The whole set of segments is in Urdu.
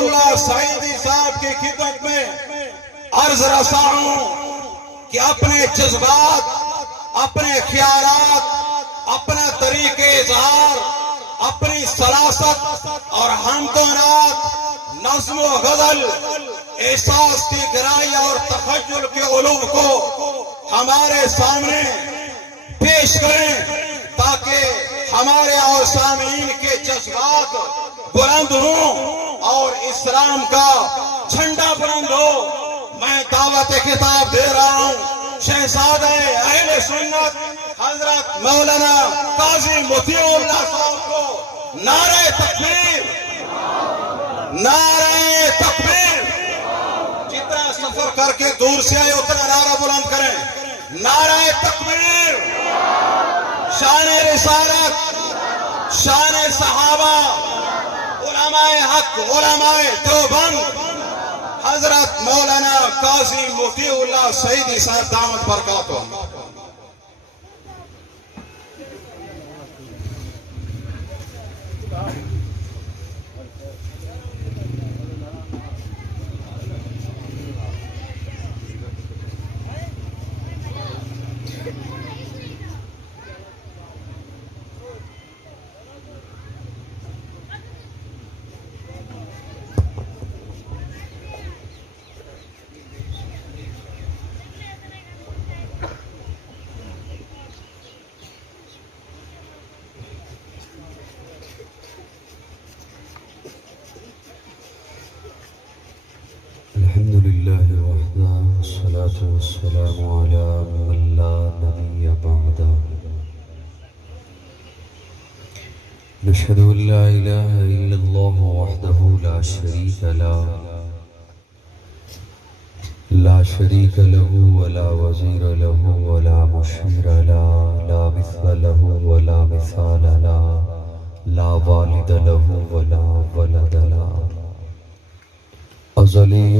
اللہ سعیدی صاحب کی خدمت میں عرض رسا ہوں کہ اپنے جذبات، اپنے خیالات، اپنا طریقے اظہار، اپنی سلاست اور حمد و نعت، نظم و غزل، احساس کی گہرائی اور تخیل کے علوم کو ہمارے سامنے پیش کریں تاکہ ہمارے اور سامعین کے جذبات بلند ہوں اور اسلام کا جھنڈا بلند ہو۔ میں دعوت خطاب دے رہا ہوں شہزادہ اہل سنت حضرت مولانا قاضی مطیع اللہ صاحب کو۔ نعرہ تکبیر، نعرہ تکبیر! جتنا سفر کر کے دور سے آئے اتنا نعرہ بلند کریں۔ نعرہ تکبیر! شان رسالت، شان صحابہ، علماء حق، علماء دیوبند، حضرت مولانا قاضی مطیع اللہ سعیدی صاحب دامت برکاتہ۔ الحمد لله وحده والصلاة والسلام على من لا نبي بعده. نشهد أن لا إله إلا الله وحده لا شريك له، لا شريك له ولا وزير له ولا مشير له، لا مثل له ولا مثال له، لا والد له ولا ولد له، أزلي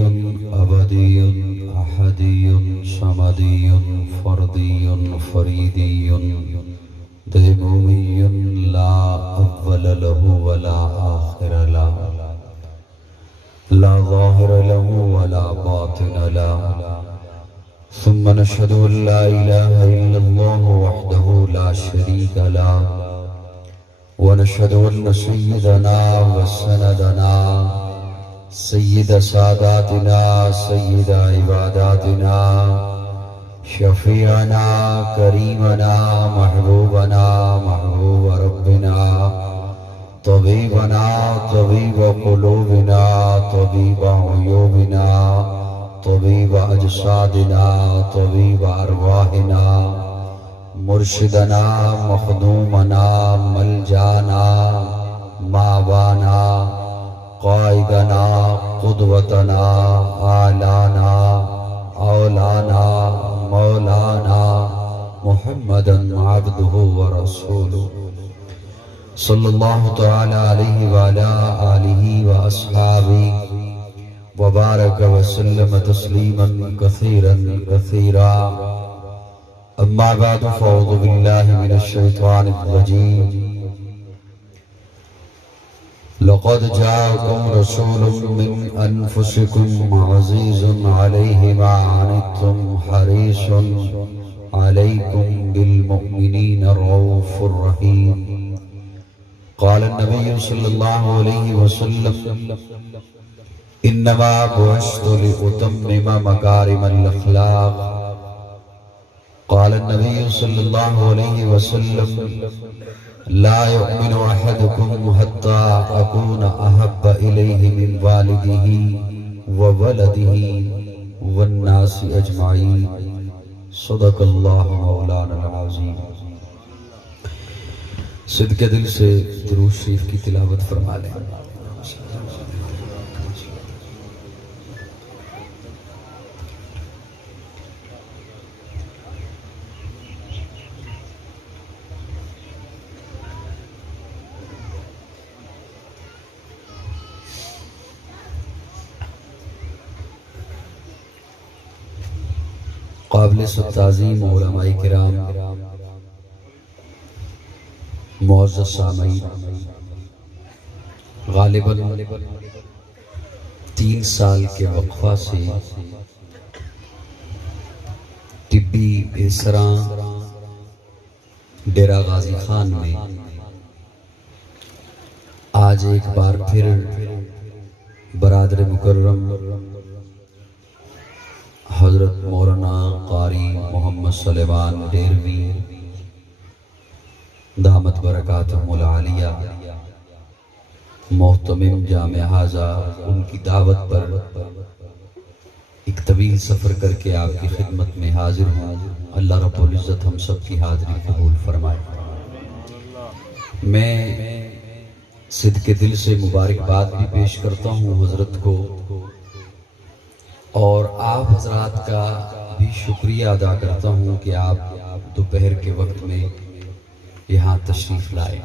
أبدي أحدي صمدي فردي فريدي ديمومي لا أول له ولا آخر له، لا ظاهر له ولا باطن له. ثم نشهد أن لا إله إلا الله وحده لا شريك له، ونشهد أن سيدنا وسندنا سيد ساداتنا سيد عباداتنا شفيعنا كريمنا محبوبنا محبوب ربنا طبيبنا طبيب قلوبنا طبيب عيوبنا طبيب أجسادنا طبيب أرواحنا مرشدنا مخدومنا ملجانا ماوانا قائدنا قدوتنا آلانا اولانا مولانا محمدا عبده ورسوله صلى الله تعالى عليه وعلى آله وأصحابه وبارك وسلم تسليما كثيرا كثيرا. أما بعد فأعوذ بالله من الشيطان الرجيم. لقد جاءكم رسول من أنفسكم عزيز عليه ما عنتم حريص عليكم بالمؤمنين رؤوف رحيم. قال النبي صلى الله عليه وسلم إنما بعثت لأتمم مكارم الأخلاق. قال النبي صلى الله عليه وسلم لا يؤمن أحدكم حتى أكون أحب إليه من والده وولده والناس أجمعين. صدق الله مولانا العظيم. صدق دل سے درود شریف کی تلاوت فرما لیں. قابل تعظیم علماء کرام، معزز سامعین، غالباً 3 سال کے وقفہ سے طبی اسراں ڈیرہ غازی خان میں آج ایک بار پھر برادر مکرم حضرت مولانا قاری محمد سلیمان ڈیروی دامت برکاتہم العالیہ محتمم جامع حاضہ ان کی دعوت پر ایک طویل سفر کر کے آپ کی خدمت میں حاضر ہوں. اللہ رب العزت ہم سب کی حاضری قبول فرمائے. میں صدق دل سے مبارکباد بھی پیش کرتا ہوں حضرت کو، اور آپ حضرات کا بھی شکریہ ادا کرتا ہوں کہ آپ دوپہر کے وقت میں یہاں تشریف لائے.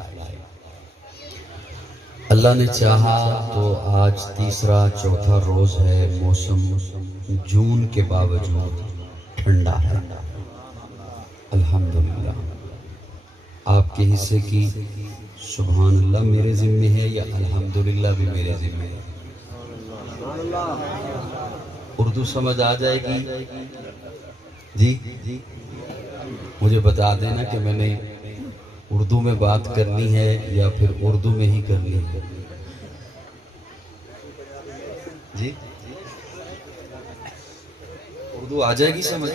اللہ نے چاہا تو آج تیسرا چوتھا روز ہے. موسم جون کے باوجود ٹھنڈا ہے الحمدللہ. آپ کے حصے کی سبحان اللہ میرے ذمہ ہے یا الحمدللہ بھی میرے ذمہ ہے؟ اردو سمجھ آ جائے گی جی؟ مجھے بتا دینا کہ میں نے اردو میں بات کرنی ہے یا پھر اردو میں ہی کرنی ہے جی؟ اردو آ جائے گی سمجھ؟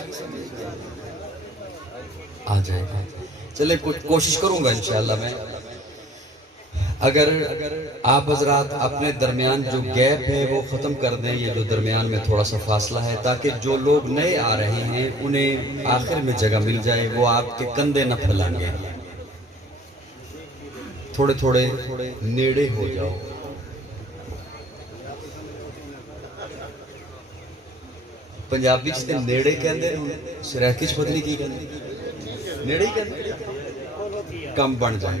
آ جائے گا. چلے کوشش کروں گا انشاءاللہ. میں اگر آپ حضرات اپنے درمیان جو گیپ ہے وہ ختم کر دیں، یہ جو درمیان میں تھوڑا سا فاصلہ ہے، تاکہ جو لوگ نئے آ رہے ہیں انہیں آخر میں جگہ مل جائے، وہ آپ کے کندھے نہ پھیلائیں گے. تھوڑے تھوڑے نیڑے ہو جاؤ. پنجابی چ نیڑے کہندے نے، سرائکی چ پتہ نہیں کی کہندے، نیڑے ہی کہندے، کم بن جائے.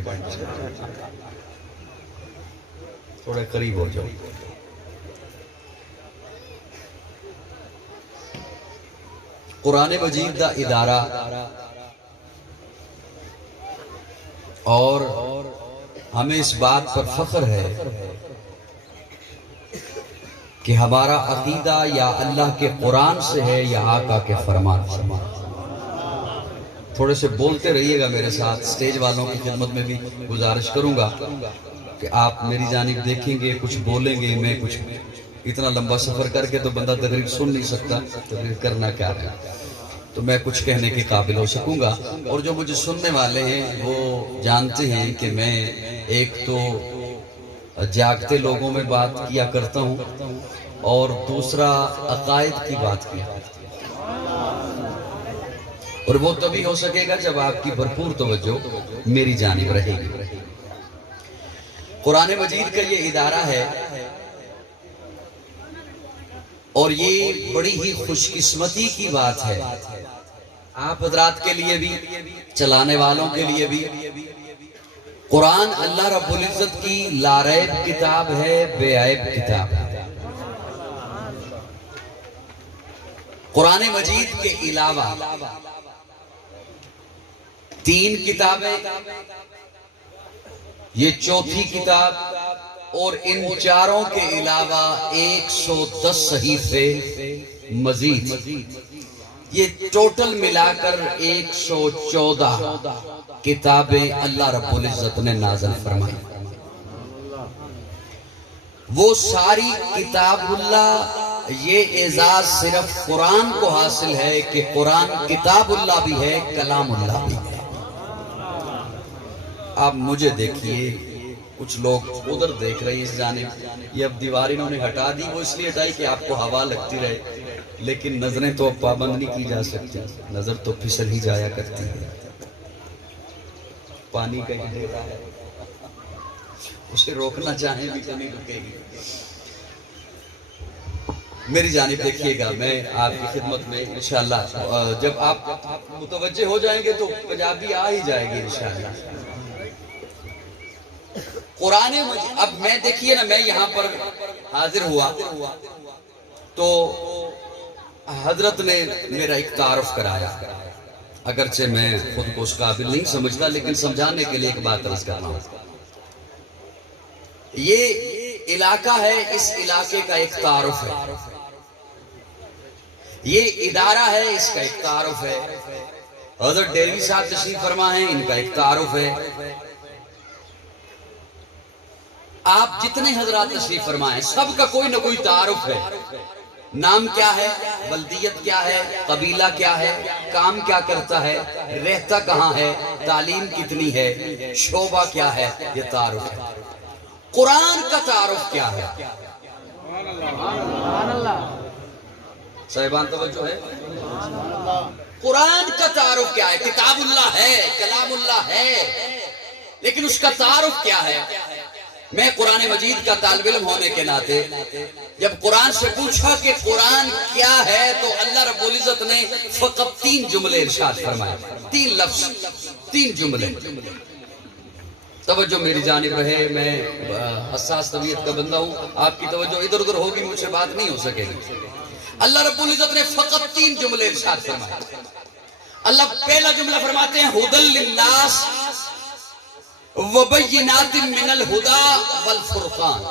تھوڑے قریب ہو جاؤ. قرآن مجید دا ادارہ اور ہمیں اس بات پر فخر ہے کہ ہمارا عقیدہ یا اللہ کے قرآن سے ہے یا آقا کے فرمان سے. تھوڑے سے بولتے رہیے گا میرے ساتھ. سٹیج والوں کی خدمت میں بھی گزارش کروں گا کہ آپ میری جانب دیکھیں گے، کچھ بولیں گے. میں کچھ اتنا لمبا سفر کر کے تو بندہ تقریر سن نہیں سکتا، تقریر کرنا کیا ہے، تو میں کچھ کہنے کے قابل ہو سکوں گا. اور جو مجھے سننے والے ہیں وہ جانتے ہیں کہ میں ایک تو جاگتے لوگوں میں بات کیا کرتا ہوں اور دوسرا عقائد کی بات کیا کرتا ہوں، اور وہ تبھی ہو سکے گا جب آپ کی بھرپور توجہ میری جانب رہے گی. قرآن مجید کا یہ ادارہ ہے اور یہ بڑی ہی خوش قسمتی کی بات ہے آپ حضرات کے لیے بھی، چلانے والوں کے لیے بھی. قرآن اللہ رب العزت کی لاریب کتاب ہے، بے عیب کتاب ہے. قرآن مجید کے علاوہ 3 کتابیں، یہ چوتھی کتاب، اور ان 4 کے علاوہ 110 صحیفے مزید، یہ ٹوٹل ملا کر 114 کتابیں اللہ رب العزت نے نازل فرمائی. وہ ساری کتاب اللہ، یہ اعزاز صرف قرآن کو حاصل ہے کہ قرآن کتاب اللہ بھی ہے، کلام اللہ بھی ہے. آپ مجھے دیکھیے، کچھ لوگ ادھر دیکھ رہے ہیں اس جانب، یہ اب دیوار انہوں نے ہٹا دی، وہ اس لیے ہٹائی کہ آپ کو ہوا لگتی رہے، لیکن نظریں تو اب پابند نہیں کی جا سکتی، نظر تو پھسل ہی جایا کرتی ہے. پانی کا ہی ڈیرا ہے، اسے روکنا چاہیں بھی تو نہیں رکے گی. میری جانب دیکھیے گا، میں آپ کی خدمت میں انشاءاللہ جب آپ متوجہ ہو جائیں گے تو پنجابی آ ہی جائے گی انشاءاللہ. قرآن مجید، اب میں دیکھیے نا، میں یہاں پر حاضر ہوا تو حضرت نے میرا ایک تعارف کرایا، اگرچہ میں خود کو اس قابل نہیں سمجھتا، لیکن سمجھانے کے لیے ایک بات عرض کرنا ہوں. یہ علاقہ ہے، اس علاقے کا ایک تعارف ہے، یہ ادارہ ہے، اس کا ایک تعارف ہے، حضرت ڈیروی صاحب تشریف فرما ہیں، ان کا ایک تعارف ہے، آپ جتنے حضرات تشریف فرمائیں سب کا کوئی نہ کوئی تعارف ہے، نام کیا ہے، بلدیت کیا ہے، قبیلہ کیا ہے، کام کیا کرتا ہے، رہتا کہاں ہے، تعلیم کتنی ہے، شعبہ کیا ہے، یہ تعارف ہے۔ قرآن کا تعارف کیا ہے؟ صاحبان توجہ ہے، قرآن کا تعارف کیا ہے؟ کتاب اللہ ہے، کلام اللہ ہے، لیکن اس کا تعارف کیا ہے؟ میں قرآن مجید کا طالب علم ہونے کے ناطے جب قرآن سے پوچھا کہ قرآن کیا ہے تو اللہ رب العزت نے فقط 3 جملے ارشاد فرمائے، 3 لفظ، 3 جملے۔ توجہ میری جانب رہے، میں حساس طبیعت کا بندہ ہوں، آپ کی توجہ ادھر ادھر ہوگی مجھ سے بات نہیں ہو سکے گی۔ اللہ رب العزت نے فقط 3 جملے ارشاد فرمائے۔ اللہ پہلا جملہ فرماتے ہیں ہدی للناس وبینات من الہدی والفرقان۔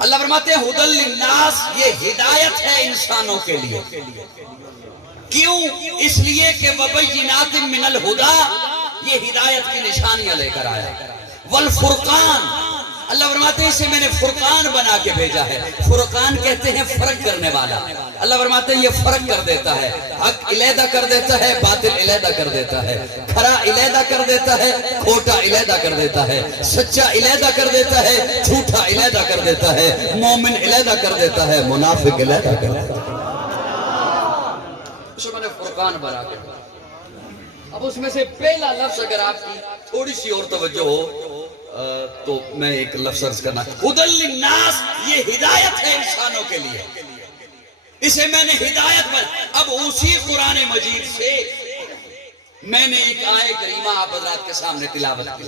اللہ فرماتے ہیں ہدی للناس، یہ ہدایت ہے انسانوں کے لیے۔ کیوں؟ اس لیے کہ وبینات من الہدی، یہ ہدایت کی نشانیاں لے کر آیا۔ والفرقان، اللہ فرماتے ہیں اسے میں نے فرقان بنا کے بھیجا ہے۔ فرقان کہتے ہیں فرق کرنے والا۔ اللہ فرماتے ہیں یہ فرق کر دیتا ہے، حق علیحدہ کر دیتا ہے، باطل علیحدہ کر دیتا ہے، کھرا علیحدہ کر دیتا ہے، کھوٹا علیحدہ کر دیتا ہے، سچا علیحدہ کر دیتا ہے، جھوٹا علیحدہ کر دیتا ہے، مومن علیحدہ کر دیتا ہے، منافق علیحدہ کر دیتا ہے۔ اسے میں نے فرقان بنا کے بھیجا۔ اب اس میں سے پہلا لفظ اگر آپ کی تھوڑی سی اور توجہ ہو تو میں ایک لفظ عرض کرنا، ہدی للناس، یہ ہدایت ہے انسانوں کے لیے، اسے میں نے ہدایت پر۔ اب اسی قرآن مجید سے میں نے ایک آیت کریمہ آپ حضرات کے سامنے تلاوت کی،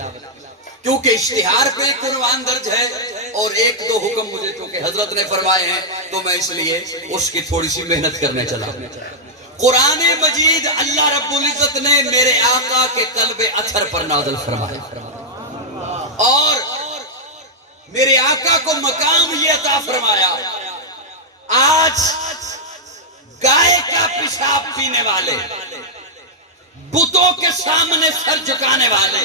کیونکہ اشتہار پہ قرآن درج ہے اور 1-2 حکم مجھے چونکہ حضرت نے فرمائے ہیں تو میں اس لیے اس کی تھوڑی سی محنت کرنے چلا۔ قرآن مجید اللہ رب العزت نے میرے آقا کے قلب اطہر پر نازل فرمایا، اور میرے آقا کو مقام یہ عطا فرمایا، آج گائے کا پیشاب پینے والے، بتوں کے سامنے سر جھکانے والے،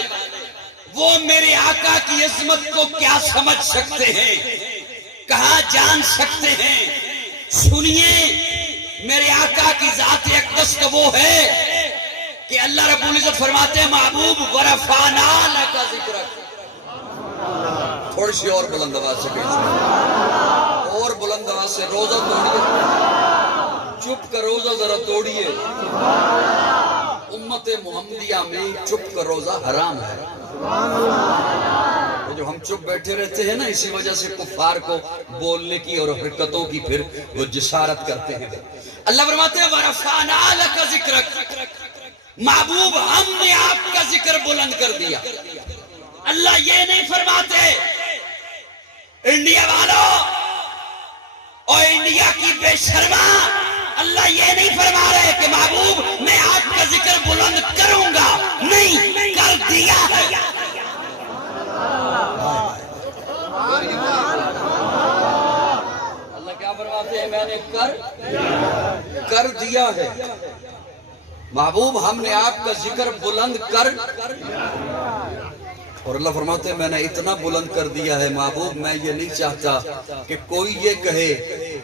وہ میرے آقا کی عظمت کو کیا سمجھ سکتے ہیں، کہاں جان سکتے ہیں؟ سنیے، میرے آقا کی ذات اقدس تو وہ ہے کہ اللہ رب العزت فرماتے ہیں محبوب ورفعنا لک ذکرک۔ تھوڑی سی اور بلند آواز سے کہیے، اور بلند آواز سے، روزہ توڑیے، چپ کر روزہ ذرا توڑیے۔ امت محمدیہ میں چپ کر روزہ حرام ہے۔ جو ہم چپ بیٹھے رہتے ہیں نا، اسی وجہ سے کفار کو بولنے کی اور حرکتوں کی پھر وہ جسارت کرتے ہیں۔ اللہ فرماتے ہیں وَرَفَعْنَا لَكَ ذِكْرَكَ، محبوب ہم نے آپ کا ذکر بلند کر دیا۔ اللہ یہ نہیں فرماتے انڈیا والوں اور انڈیا کی بے شرما، اللہ یہ نہیں فرما رہے کہ محبوب میں آپ کا ذکر بلند کروں گا، نہیں، کر دیا ہے۔ اللہ کیا فرماتے ہیں؟ میں نے کر دیا ہے محبوب، ہم نے آپ کا ذکر بلند کر، اور اللہ فرماتے ہیں میں نے اتنا بلند کر دیا ہے محبوب، میں یہ نہیں چاہتا کہ کوئی یہ کہے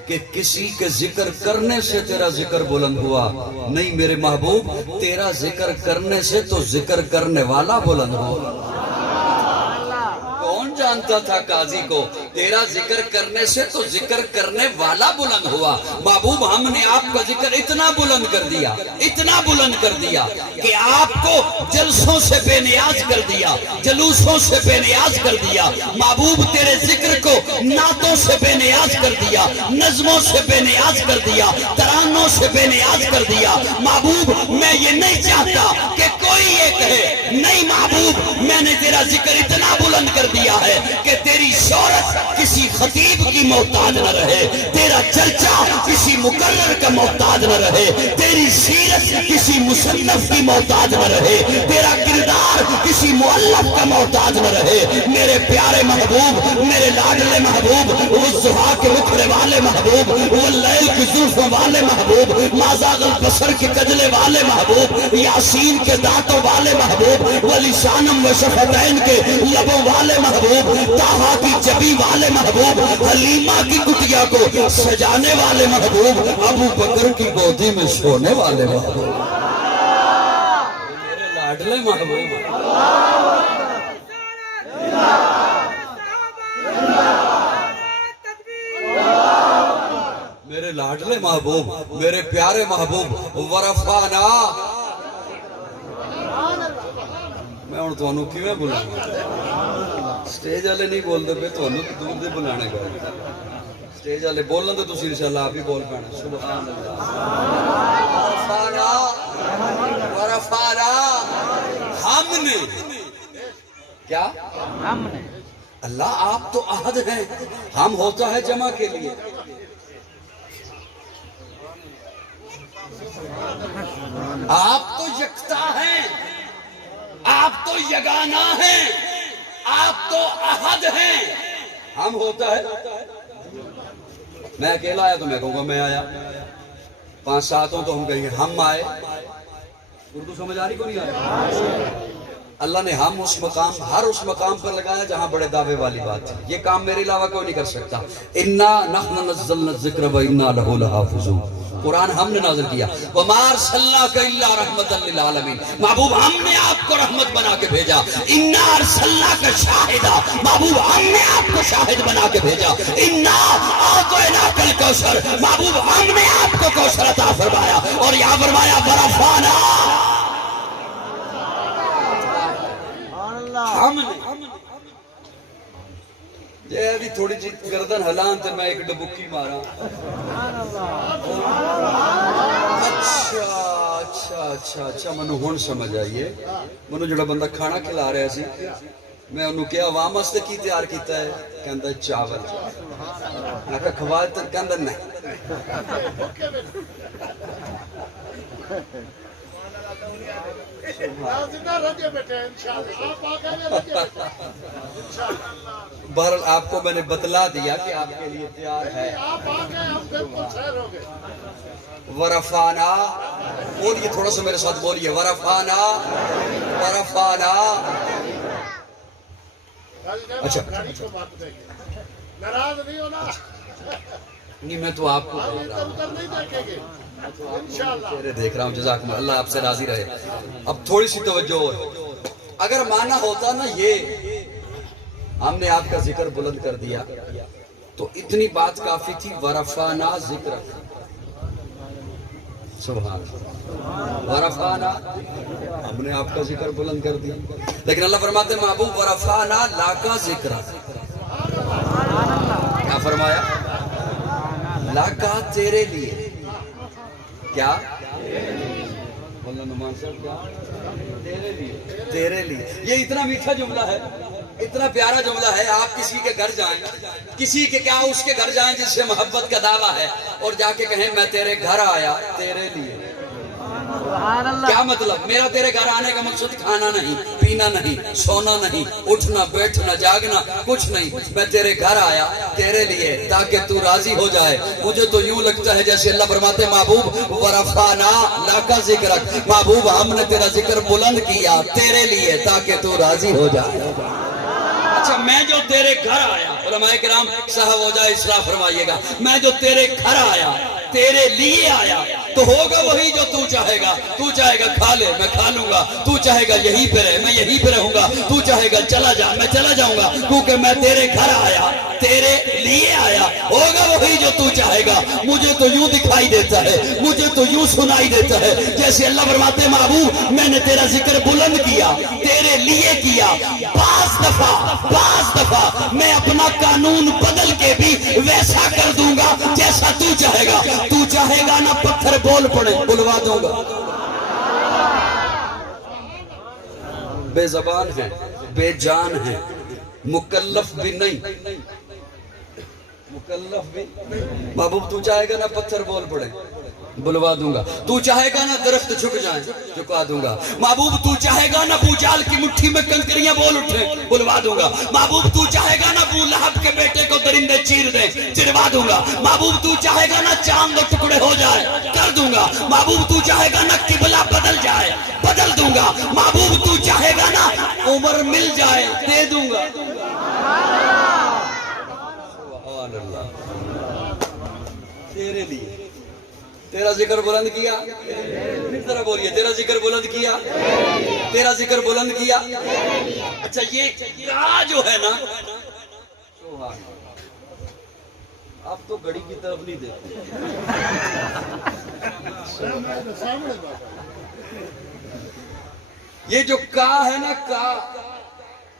کہ کسی کے ذکر کرنے سے تیرا ذکر بلند ہوا، نہیں میرے محبوب، تیرا ذکر کرنے سے تو ذکر کرنے والا بلند ہوا۔ کون جانتا تھا قاضی کو؟ تیرا ذکر کرنے سے تو ذکر کرنے والا بلند ہوا۔ محبوب ہم نے آپ کا ذکر اتنا بلند کر دیا، اتنا بلند کر دیا کہ آپ کو جلسوں سے بے نیاز کر دیا، جلوسوں سے بے نیاز کر دیا۔ محبوب تیرے ذکر کو نعتوں سے بے نیاز کر دیا، نظموں سے بے نیاز کر دیا، ترانوں سے بے نیاز کر دیا۔ محبوب میں یہ نہیں چاہتا کہ کوئی کوئی یہ کہے نہیں محبوب میں نے تیرا ذکر اتنا بلند کر دیا ہے کہ تیری شہرت کسی خطیب کی محتاج نہ رہے، تیرا چرچا کسی مقرر کا محتاج نہ رہے، تیری سیرت کسی مصنف کی محتاج نہ رہے، تیرا کردار کسی مؤلف کا محتاج نہ رہے۔ میرے پیارے محبوب، میرے لاڈلے محبوب، وہ ضحیٰ کے مکھڑے والے محبوب، وہ لیل کی زلفوں والے محبوب، ما زاغ البصر کے کجلے والے محبوب، یاسین کے دانتوں والے محبوب، ولسانم و شفتین کے لبوں والے محبوب، طٰہٰ کی جبی والے محبوب، حلیمہ کی کٹیا کو سجانے والے محبوب، ابو بکر کی گودی میں سونے والے محبوب، میرے لاڈلے محبوب، میرے لاڈلے محبوب، میرے پیارے محبوب، ورفعنا۔ میں ہوں تھانوں کیویں بلاواں؟ سٹیج والے نہیں بولتے پے، تھانوں دور دے بلانے گئے، سٹیج والے بولن تو تسی انشاءاللہ آپ ہی بول پینا۔ سبحان اللہ، ورفعنا ورفعنا، ہم نے کیا؟ ہم نے، اللہ آپ تو احد ہیں، ہم ہوتا ہے جمع کے لیے، آپ تو یکتا ہیں، آپ تو یگانہ ہیں، آپ تو احد ہیں، ہم ہوتا ہے۔ میں اکیلا آیا تو میں کہوں گا میں آیا، 5-7 ہوں تو ہم کہیں گے ہم آئے۔ اردو سمجھ آ رہی کو نہیں آ رہی؟ اللہ نے ہم اس مقام، ہر اس مقام پر لگایا جہاں بڑے دعوے والی بات ہے۔ یہ کام میرے علاوہ کوئی نہیں کر سکتا۔ اِنَّا نَحْنُ نَزَّلْنَا الذِّكْرَ وَإِنَّا لَهُ لَحَافِظُونَ، قرآن ہم نے نازل کیا۔ وَمَا أَرْسَلْنَاكَ إِلَّا رَحْمَةً لِّلْعَالَمِينَ، محبوب ہم نے آپ کو رحمت بنا کے بھیجا۔ اِنَّا أَرْسَلْنَاكَ شَاهِدًا، محبوب ہم نے آپ کو شاہد بنا کے بھیجا۔ اِنَّا أَعْطَيْنَاكَ الْكَوْثَرَ، محبوب ہم نے آپ کو کوثر عطا فرمایا، اور یہاں فرمایا وَرَفَعْنَا، ہم نے۔ یہ ابھی تھوڑی جی گردن ہلان تو میں ایک ڈبکی مارا۔ اچھا اچھا اچھا اچھا، منو ہون سمجھ آئیے، منو جڑا بندہ کھانا کھلا رہا سی، میں انہوں کیا عوام واسطے کی تیار کیتا ہے؟ کہندہ ہے چاول۔ میں کہا کھوا تو کہندہ نہیں۔ بہرحال آپ کو میں نے بتلا دیا کہ آپ کے لیے تیار ہے۔ ورفعنا، بولیے تھوڑا سا میرے ساتھ بولیے، ورفعنا ورفعنا۔ اچھا ناراض نہیں ہونا، نہیں میں تو آپ کو دیکھ رہا ہوں، جزاکم اللہ، آپ سے راضی رہے۔ اب تھوڑی سی توجہ ہو، اگر مانا ہوتا نا یہ ہم نے آپ کا ذکر بلند کر دیا تو اتنی بات کافی تھی، ورفعنا ذکر، سبحان اللہ، ورفعنا، ہم نے آپ کا ذکر بلند کر دیا۔ لیکن اللہ فرماتے ہیں محبوب ورفعنا لاکا ذکر، کیا فرمایا؟ لاکا تیرے لیے، کیا؟ مولانا نعمان صاحب کیا؟ تیرے لیے، تیرے لیے۔ یہ اتنا میٹھا جملہ ہے، اتنا پیارا جملہ ہے۔ آپ کسی کے گھر جائیں، کسی کے کیا اس کے گھر جائیں جس سے محبت کا دعویٰ ہے، اور جا کے کہیں میں تیرے گھر آیا تیرے لیے، کیا مطلب؟ میرا تیرے گھر آنے کا مقصد کھانا نہیں، پینا نہیں، سونا نہیں، اٹھنا بیٹھنا جاگنا کچھ نہیں، میں تیرے گھر آیا تیرے لیے تاکہ تو راضی ہو جائے۔ مجھے تو یوں لگتا ہے جیسے اللہ فرماتے ہیں محبوب ورفعنا لاکا ذکرک، محبوب ہم نے تیرا ذکر بلند کیا تیرے لیے تاکہ تو راضی ہو جائے۔ اچھا میں جو تیرے گھر آیا، علماء کرام صاحب ہو جائے اصلاح فرمائیے گا، میں جو تیرے گھر آیا تیرے لیے آیا تو ہوگا وہی جو تو چاہے گا۔ تو چاہے گا کھا لے میں کھا لوں گا، تو چاہے گا یہیں پہ رہے میں یہیں پہ رہوں گا، تو چاہے گا چلا جا میں چلا جاؤں گا، کیونکہ میں تیرے گھر آیا تیرے لیے آیا، ہوگا وہی جو تو چاہے گا۔ مجھے تو یوں دکھائی دیتا ہے، مجھے تو یوں سنائی دیتا ہے جیسے اللہ فرماتے ہیں محبوب میں نے تیرا ذکر بلند کیا تیرے لیے کیا، بعض دفعہ میں اپنا قانون بدل کے بھی ویسا کر دوں گا جیسا تو چاہے گا۔ تو چاہے گا نا پتھر بول پڑے بلوا دوں گا، بے زبان ہیں، بے جان ہیں، مکلف بھی نہیں، مکلف بھی۔ محبوب تو چاہے گا نا پتھر بول پڑے، بلوا دوں گا۔ تو چاہے گا نا درخت جھک جائیں، جھکا دوں گا۔ محبوب تو چاہے گا نا ابو جال کی مٹھی میں کنکریاں بول اٹھیں، بلوا دوں گا۔ محبوب تو چاہے گا نا ابو لہب کے بیٹے کو درندے چیر دیں، چروا دوں گا۔ محبوب تو چاہے گا نا چاند دو ٹکڑے ہو جائے، کر دوں گا۔ محبوب تو چاہے گا نا قبلہ بدل جائے، بدل دوں گا۔ محبوب تو چاہے گا نا عمر مل جائے، دے دوں گا۔ سبحان اللہ۔ تیرے لیے تیرا ذکر بلند کیا، ذرا بولیے، تیرا ذکر بلند کیا، تیرا ذکر بلند کیا۔ اچھا یہ کا جو ہے نا، آپ تو گھڑی کی طرف نہیں دیکھتے۔ یہ جو کا ہے نا، کا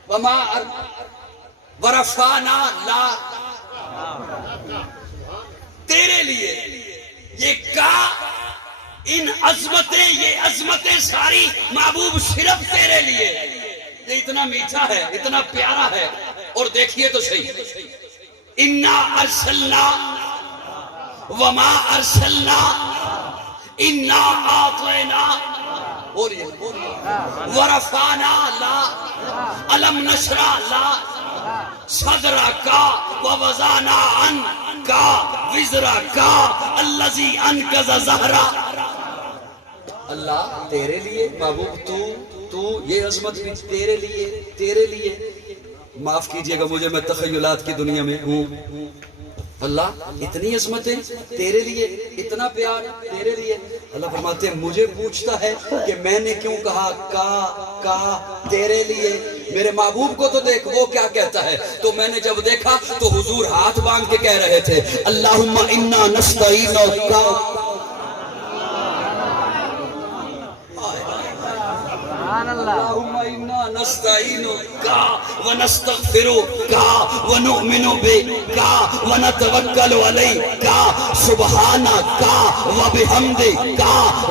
وما ورفعنا لا، تیرے لیے یہ کا، ان عظمتیں، یہ عظمتیں ساری محبوب صرف تیرے لیے۔ یہ اتنا میٹھا ہے، اتنا پیارا ہے۔ اور دیکھیے تو صحیح، انا ارسلنا وما ارسلنا انا اعطینا، بولیے ورفعنا لا، الم نشرح لا صدرا کا ووضعنا عنکا وزرا کا الذی انقض ظہرا۔ اللہ تیرے لیے، محبوب تو یہ عظمت بھی تیرے لیے، تیرے لیے۔ معاف کیجئے گا مجھے، میں تخیلات کی دنیا میں ہوں۔ اللہ اتنی عظمتیں تیرے لیے، اتنا پیار تیرے لیے۔ اللہ فرماتے ہیں مجھے پوچھتا ہے کہ میں نے کیوں کہا کا تیرے لیے۔ میرے محبوب کو تو دیکھ وہ کیا کہتا ہے۔ تو میں نے جب دیکھا تو حضور ہاتھ باندھ کے کہہ رہے تھے اللہم انا نستعینک، اللہم انا نستعینک ونستغفرک ونؤمن بک ونتوکل علیک سبحانک وبحمدک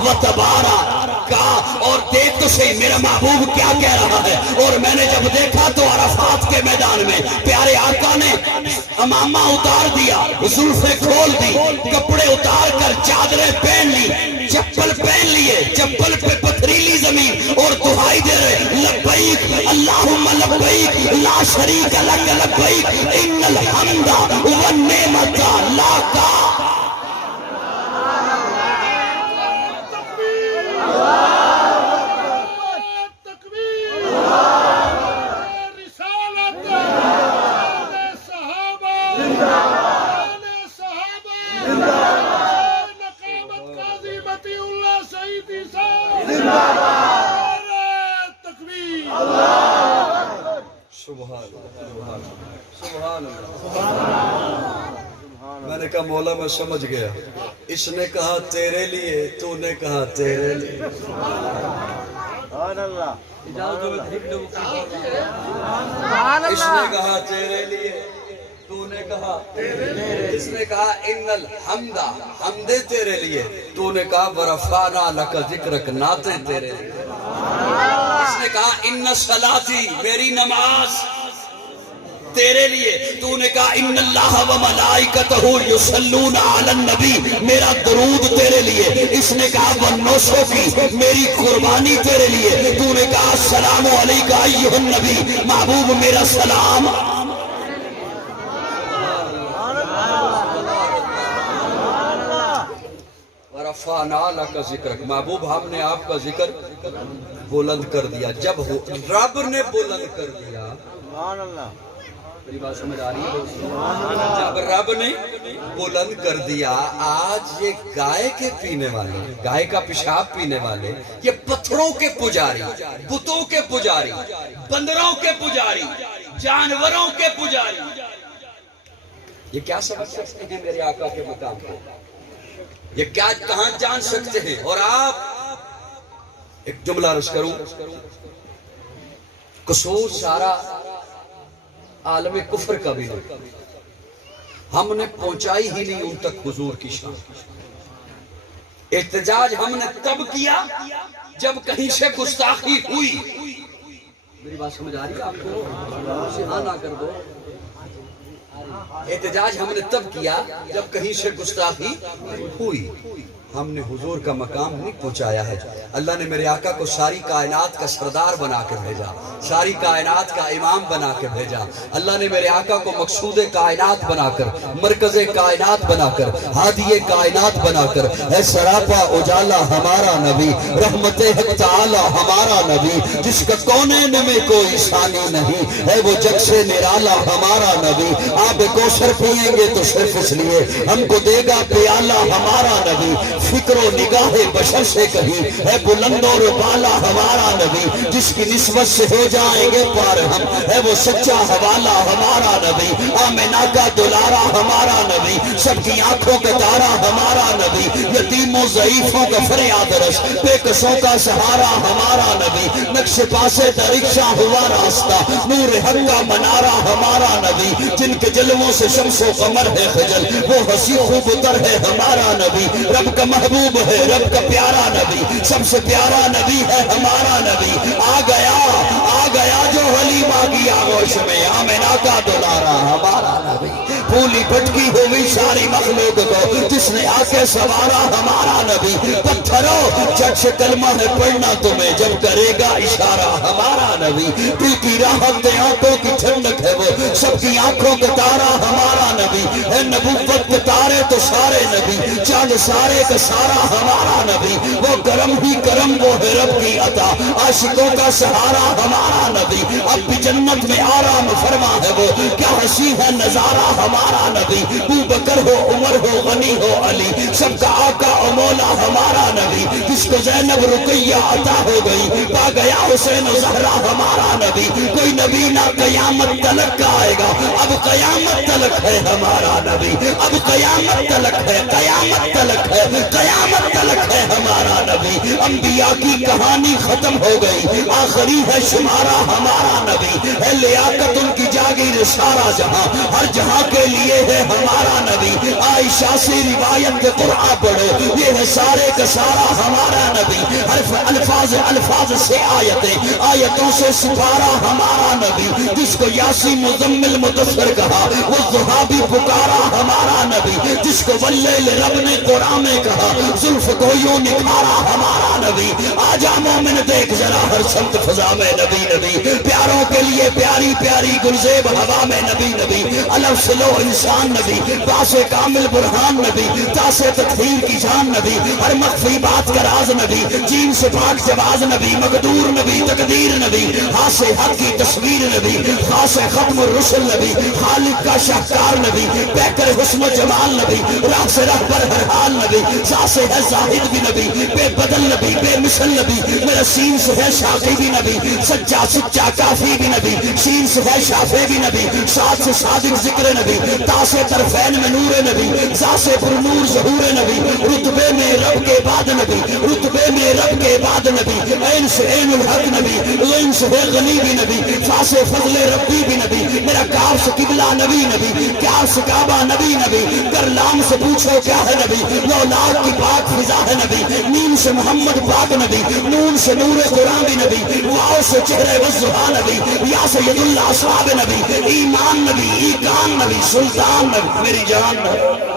وتبارک۔ اور دیکھ تو صحیح میرا محبوب کیا کہہ رہا ہے۔ اور میں نے جب دیکھا تو عرفات کے میدان میں پیارے آقا نے امامہ اتار دیا، زلفیں کھول دی، کپڑے اتار کر چادریں پہن لی، چپل پہن لیے، چپل پہ پتھریلی زمین، اور دعائی دے رہے لبیک اللہم لبیک لا شریک لک لبیک ان الحمد والنعمت لک۔ میں نے کہا مولا میں سمجھ گیا، اس نے کہا تیرے لیے، تو نے کہا تیرے لیے۔ اس نے کہا تیرے لیے، تو نے کہا تیرے لیے۔ اس نے کہا ان الحمد، حمدے تیرے لیے، تو نے کہا ورفعنا لک ذکرک، نعتیں تیرے لیے۔ اس نے کہا ان صلاتی، میری نماز تیرے لیے، تو نے کہا ان اللہ و ملائکتہ یصلون علی النبی، میرا درود تیرے لیے۔ اس نے کہا والنسک، میری قربانی تیرے لیے، تو نے کہا السلام علیکہ ایھا النبی، محبوب میرا سلام۔ ورفعنا لک ذکرک، محبوب ہم نے آپ کا ذکر بلند کر دیا۔ جب رب نے بلند کر دیا، میری بات سمجھ آ رہی ہے؟ جب رب نے بلند کر دیا، آج یہ گائے کے پینے والے، گائے کا پیشاب پینے والے، یہ پتھروں کے پجاری، بتوں کے پجاری، بندروں کے پجاری، جانوروں کے پجاری، یہ کیا سمجھ سکتے ہیں میرے آقا کے مقام کو؟ یہ کیا کہاں جان سکتے ہیں؟ اور آپ ایک جملہ عرض کروں، قصور سارا عالم کفر کا بھی نہیں، ہم نے پہنچائی ہی نہیں ان تک حضور کی شان۔ احتجاج ہم نے تب کیا جب کہیں سے گستاخی ہوئی، میری بات سمجھ آ رہی ہے آپ کو؟ ہاں نہ کر دو. احتجاج ہم نے تب کیا جب کہیں سے گستاخی ہوئی. ہم نے حضور کا مقام نہیں پہنچایا ہے. اللہ نے میرے آقا کو ساری کائنات کا سردار بنا کے بھیجا, ساری کائنات کا امام بنا کے بھیجا. اللہ نے میرے آقا کو مقصود کائنات بنا کر, مرکز کائنات بنا کر, ہادی کائنات بنا کر, ہے سراپا اجالا ہمارا نبی, رحمت حق تعالی ہمارا نبی, جس کا کونین میں کوئی ثانی نہیں, ہے وہ جگ سے نرالا ہمارا نبی. آپ کوثر پیئیں گے تو صرف اس لیے ہم کو دے گا پیالہ ہمارا نبی. فکر و نگاہ بشر سے کہیں ہے بلند و بالا ہمارا نبی, جس کی نسبت سے ہو جائیں گے پار ہم, ہے وہ سچا حوالہ ہمارا نبی. آمنہ کا دلارا ہمارا نبی, سب کی آنکھوں کا تارا ہمارا نبی, یتیموں ضعیفوں کا فریاد رس, بے کسوں کا سہارا ہمارا نبی. نقش پاسے درکشا ہوا راستہ, نور حق کا منارہ ہمارا نبی. جن کے جلووں سے شمس و قمر ہے خجل, وہ حسی خوب تر ہے ہمارا نبی. رب کا محبوب ہے, رب کا پیارا نبی, سب سے پیارا نبی ہے ہمارا نبی. آ گیا جو حلیمہ کی آغوش میں, آمنہ کا دلارا ہمارا نبی. پھولی پھٹکی ہوئی ساری مخلوق کو, جس نے آ کے سوارا ہمارا نبی. پتھروں جگ سے کلمہ ہے پڑھنا تمہیں, جب کرے گا اشارہ ہمارا نبی. دل کی راحت آنکھوں کی ٹھنڈک ہے وہ, سب کی آنکھوں کا تارا ہمارا نبی. ہے نبوت کے تارے تو سارے نبی, چاند سارے کا سارا ہمارا نبی. وہ کرم ہی کرم, وہ ہے رب کی عطا, عاشقوں کا سہارا ہمارا نبی. اب بھی جنت میں آرام فرما ہے وہ, کیا حسین ہے نظارہ ہمارا نبی. ابو بکر ہو, عمر ہو, غنی ہو, علی, سب کا آقا و مولا ہمارا نبی. جس کو زینب رقیہ عطا ہو گئی, پا گیا حسین و زہرا ہمارا نبی. کوئی نبی نہ قیامت تلک کا آئے گا, اب قیامت تلک ہے ہمارا نبی. اب قیامت تلک ہے, قیامت تلک ہے, قیامت تلک ہے ہمارا نبی. انبیاء کی کہانی ختم ہو گئی, آخری ہے شمارہ ہمارا نبی. ہے لیاقت ان کی جاگیر سارا جہاں, ہر جہاں کے لیے ہے ہمارا نبی. عائشہ سے روایت کے قرآن پڑھو, یہ ہے سارے کا سارا ہمارا نبی. حرف الفاظ سے آیتیں, آیتوں سے سپارہ ہمارا نبی. جس کو یاسی مزمل مدثر کہا, وہ ضحیٰ بھی پکارا ہمارا نبی. جس کو واللیل رب نے قرآن میں کہا, زلف کو یوں نکھارا ہمارا نبی. آجا مومن دیکھ ذرا ہر سمت فضا میں نبی نبی, پیاروں کے لیے پیاری پیاری گلزیب ہوا میں نبی نبی. الف سے لو انسان نبی, باس کامل برہان نبی, تاس تکفیر کی جان نبی, ہر مخفی بات کا راز نبی. جین سے پاک جواز نبی, مقدور نبی, تقدیر نبی, ہاتھ سے حق کی تصویر نبی, خاص ختم الرسل نبی, خالق کا شاہکار نبی, پیکر حسن و جمال نبی, راہ سے راہ پر ہر حال نبی. سے ہے زاہد بھی نبی, بے بدل نبی, بے مثل نبی. میرا سین سے ہے شافی بھی نبی, سچا سچا کافی بھی نبی. سین سے ہے شافی بھی نبی, ساتھ سے صادق ذکر نبی, تا سے طرفین میں نور نبی, زا سے پر نور ظہور نبی. رتبے میں رب کے بعد نبی, رتبے میں رب کے بعد نبی. عین سے عین الحق نبی, غین سے ہے غنی بھی نبی, فا سے فضل ربی بھی نبی. میرا کاف سے قبلہ نبی نبی, کاف سے کعبہ نبی نبی. کر لام سے پوچھو کیا ہے نبی, لولاک کی پاک فضا ہے نبی. نیم سے محمد پاک نبی, نون سے نور قرآن بھی نبی, واؤ سے چہرے والضحیٰ نبی, یا سے ید اللہ اصحاب نبی. ایمان نبی, ایقان نبی, سلطان نبی, میری جان نبی.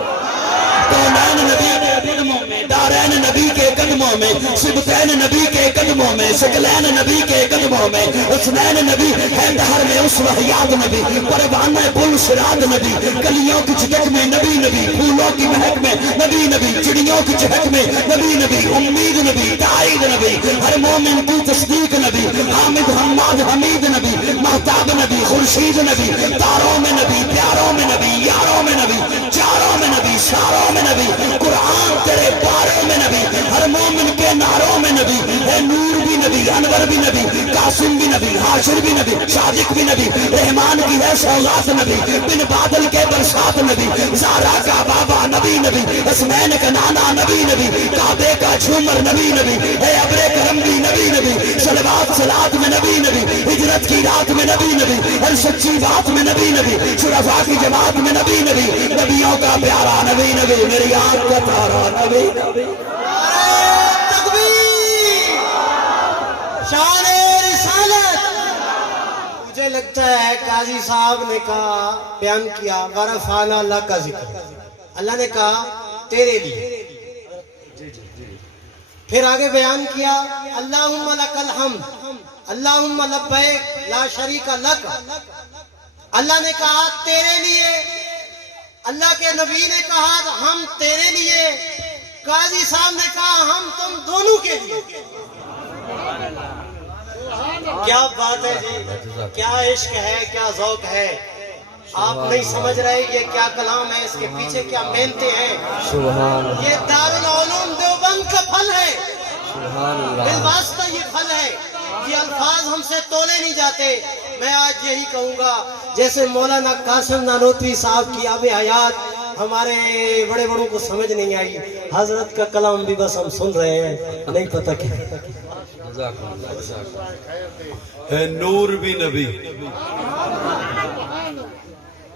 کونین نبی کے قدموں میں, دارین نبی کے قدموں میں, سبتین نبی کے قدموں میں, سکلین نبی کے قدموں میں, حسنین نبی ہے دہر میں اس وحیات نبی. پروانہ پل سراد نبی, کلیوں کی چٹک میں نبی نبی, پھولوں کی مہک میں نبی نبی, چڑیوں کی چہک میں نبی نبی. امید نبی, تائید نبی, ہر مومن کی تصدیق نبی. حامد حماد حمید نبی, مہتاب نبی, خورشید نبی, تاروں میں نبی, پیاروں میں نبی, یاروں میں نبی, چاروں میں نبی, ساروں میں نبی. قرآن تیرے پاروں میں نبی, ہر مومن کے ناروں میں نبی. ہے نور بھی نبی, انور بھی نبی, قاسم بھی نبی, حاشر بھی نبی, صادق بھی نبی. رحمان کی ہے سوغات نبی, بن بادل کے برسات نبی. زارا کا بابا نبی نبی, حسنین کا نانا نبی نبی, کعبے کا جھومر نبی نبی. ہے ابر کرم بھی نبی نبی, صلوات صلات میں نبی نبی, ہجرت کی رات میں نبی نبی, ہر سچی بات میں نبی نبی, شرفاء کی جماعت میں نبی نبی. نبیوں کا پیارا نبی نبی, میری آنکھ کا تارا نبی نبی. تکبیر, شان رسالت, مجھے لگتا ہے قاضی صاحب نے کہا، بیان کیا ورفعنا لک ذکر، اللہ نے کہا تیرے لیے، پھر آگے بیان کیا اللہم لک الحمد اللہم لبیک لا شریک لک، اللہ نے کہا تیرے لیے، اللہ کے نبی نے کہا ہم تیرے لیے، قاضی صاحب نے کہا ہم تم دونوں کے لیے۔ کیا بات ہے جی، کیا عشق ہے، کیا ذوق ہے، آپ نہیں سمجھ رہے یہ کیا کلام ہے، اس کے پیچھے کیا محنتیں ہیں۔ یہ دارالعلوم دیوبند کا پھل ہے، بالواسطہ یہ پھل ہے، یہ الفاظ ہم سے تولے نہیں جاتے۔ میں آج یہی کہوں گا، جیسے مولانا قاسم نانوتوی صاحب کی آب حیات ہمارے بڑے بڑوں کو سمجھ نہیں آئی، حضرت کا کلام بھی بس ہم سن رہے ہیں، نہیں پتہ کیا ہے نور بھی نبی،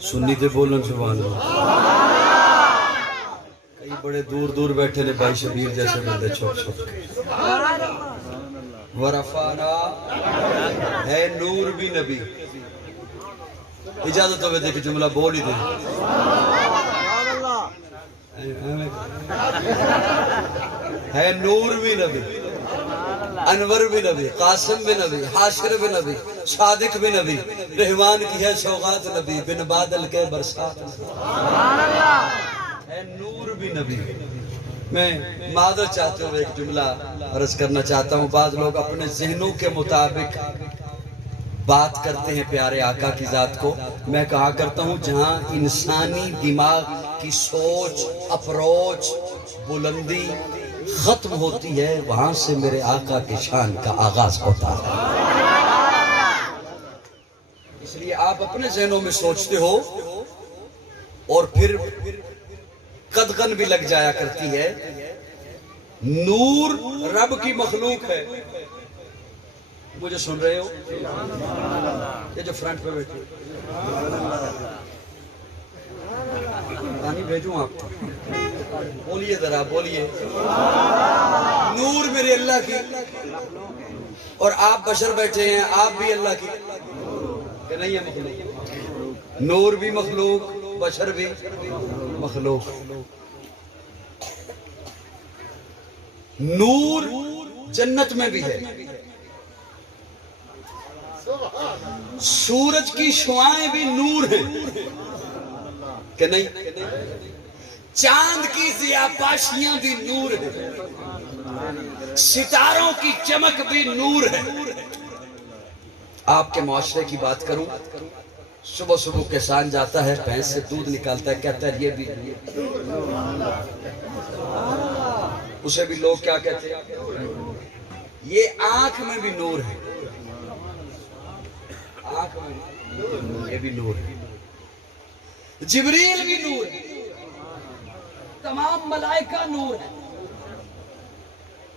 سنی تے بولن سبحان اللہ۔ کئی بڑے دور دور بیٹھے نے بھائی شبیر جیسے بندے چھوٹ چھوٹ، ورفعنا ہے نور بھی نبی۔ اجازت ہوئے دے کہ جملہ بول ہی دے، ہے نور بھی نبی، انور بھی نبی، قاسم بھی نبی، حاشر بھی نبی، صادق بھی نبی، رحمان کی ہے سوغات نبی، بن بادل کے برسات ہے نور بھی نبی۔ میں معذرت چاہتے ہوئے ایک جملہ عرض کرنا چاہتا ہوں، بعض لوگ اپنے ذہنوں کے مطابق بات کرتے ہیں پیارے آقا کی ذات کو، میں کہا کرتا ہوں جہاں انسانی دماغ کی سوچ، اپروچ، بلندی ختم ہوتی ہے، وہاں سے میرے آقا کی شان کا آغاز ہوتا ہے۔ اس لیے آپ اپنے ذہنوں میں سوچتے ہو اور پھر قدغن بھی لگ جایا کرتی ہے۔ نور رب کی مخلوق ہے، مجھے سن رہے ہو؟ یہ جو فرنٹ پہ بیٹھے پانی بھیجوں آپ کو، بولیے ذرا بولیے۔ نور میرے اللہ کی، اور آپ بشر بیٹھے ہیں، آپ بھی اللہ کی کہ نہیں ہے مخلوق؟ نور بھی مخلوق، بشر بھی مخلوق۔ نور جنت میں بھی ہے، سورج کی شعاعیں بھی نور ہیں کہ نہیں؟ چاند کی ضیاءپاشیاں بھی نور ہیں، ستاروں کی چمک بھی نور ہے۔ آپ کے معاشرے کی بات کروں، صبح صبح کسان جاتا ہے، بھینس سے دودھ نکالتا ہے، کہتا ہے یہ بھی اسے بھی لوگ کیا کہتے ہیں؟ یہ آنکھ میں بھی نور ہے، آنکھ میں یہ بھی نور ہے، جبریل بھی نور ہے، تمام ملائکہ نور ہے،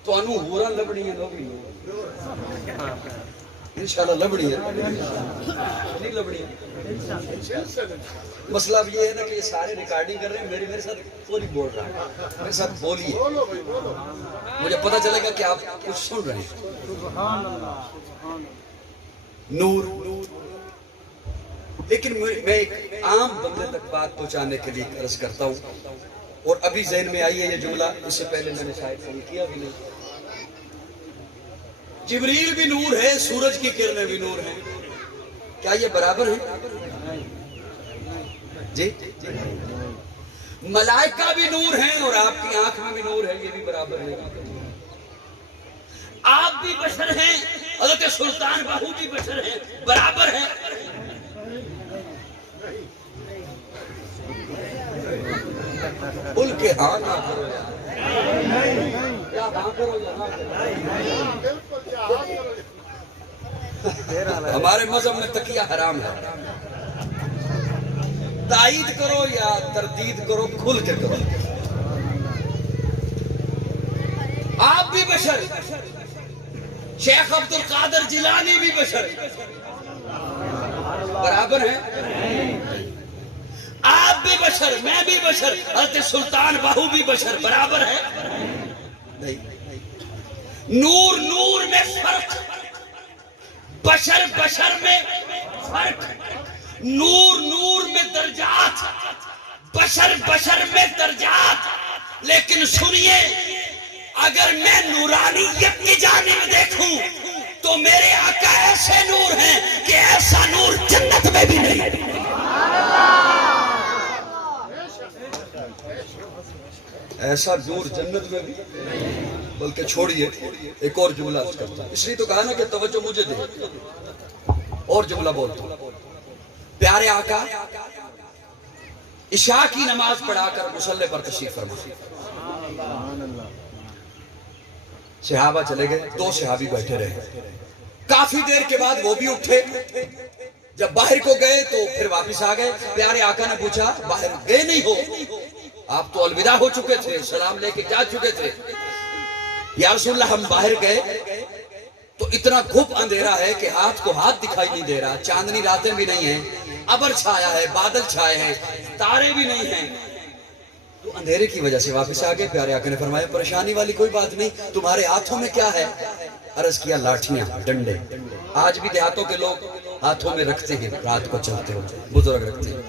تو انو ہورا لبڑی ہے، لوگ بھی نور انشاءاللہ لبڑی ہے، نہیں لبڑی ہے۔ مسئلہ اب یہ ہے نا کہ یہ سارے ریکارڈنگ کر رہے ہیں، میرے ساتھ کوئی بول رہا ہے، میرے ساتھ بولیے، مجھے پتہ چلے گا کہ آپ کچھ سن رہے ہیں۔ نور، لیکن میں ایک عام بندے تک بات پہنچانے کے لیے عرض کرتا ہوں، اور ابھی ذہن میں آئی ہے یہ جملہ، اس سے پہلے میں نے شاید فون کیا بھی نہیں۔ جبریل بھی نور ہے، سورج کی کرنیں بھی نور ہیں، کیا یہ برابر ہیں؟ جی، ملائکہ بھی نور ہیں اور آپ کی آنکھ میں بھی نور ہے، یہ بھی برابر ہے۔ آپ بھی بشر ہیں، حضرت سلطان باہو بھی بشر ہیں، برابر ہیں۔ بول کے ہاں نہ کرو یار، ہاں کرو یا نہ کرو۔ ہمارے مذہب میں تکیہ حرام ہے، تائید کرو یا تردید کرو، کھل کے کرو۔ آپ بھی بشر، شیخ عبد القادر جیلانی بھی بشر، برابر ہیں۔ آپ بھی بشر، میں بھی بشر، حضرت سلطان باہو بھی بشر، برابر ہے نہیں۔ نور نور میں فرق، بشر بشر میں فرق ہے. نور نور میں درجات, بشر بشر میں درجات. لیکن سنیے, اگر میں نورانیت کی جانب دیکھوں تو میرے آقا ایسے نور ہیں کہ ایسا نور جنت میں بھی نہیں. ایسا نور جنت میں بھی, بلکہ چھوڑیے ایک اور جملہ عرض کرتا ہوں, اس لیے تو کہا نا کہ توجہ مجھے دے. اور جملہ بولتا ہوں. پیارے آقا عشاء کی نماز پڑھا کر مصلی پر تشریف فرما. صحابہ چلے گئے, 2 صحابی بیٹھے رہے. کافی دیر کے بعد وہ بھی اٹھے. جب باہر کو گئے تو پھر واپس آ گئے. پیارے آقا نے پوچھا باہر گئے نہیں ہو, آپ تو الوداع ہو چکے تھے, سلام لے کے جا چکے تھے. یا رسول اللہ ہم باہر گئے تو اتنا گھپ اندھیرا ہے کہ ہاتھ کو ہاتھ دکھائی نہیں دے رہا, چاندنی راتیں بھی نہیں ہیں, ابر چھایا ہے, بادل چھائے ہیں, تارے بھی نہیں ہیں. تو اندھیرے کی وجہ سے واپس آ گئے. پیارے آقا نے فرمایا پریشانی والی کوئی بات نہیں, تمہارے ہاتھوں میں کیا ہے؟ عرض کیا لاٹھیاں, ڈنڈے. آج بھی دیہاتوں کے لوگ ہاتھوں میں رکھتے ہیں, رات کو چلتے ہوتے بزرگ رکھتے ہیں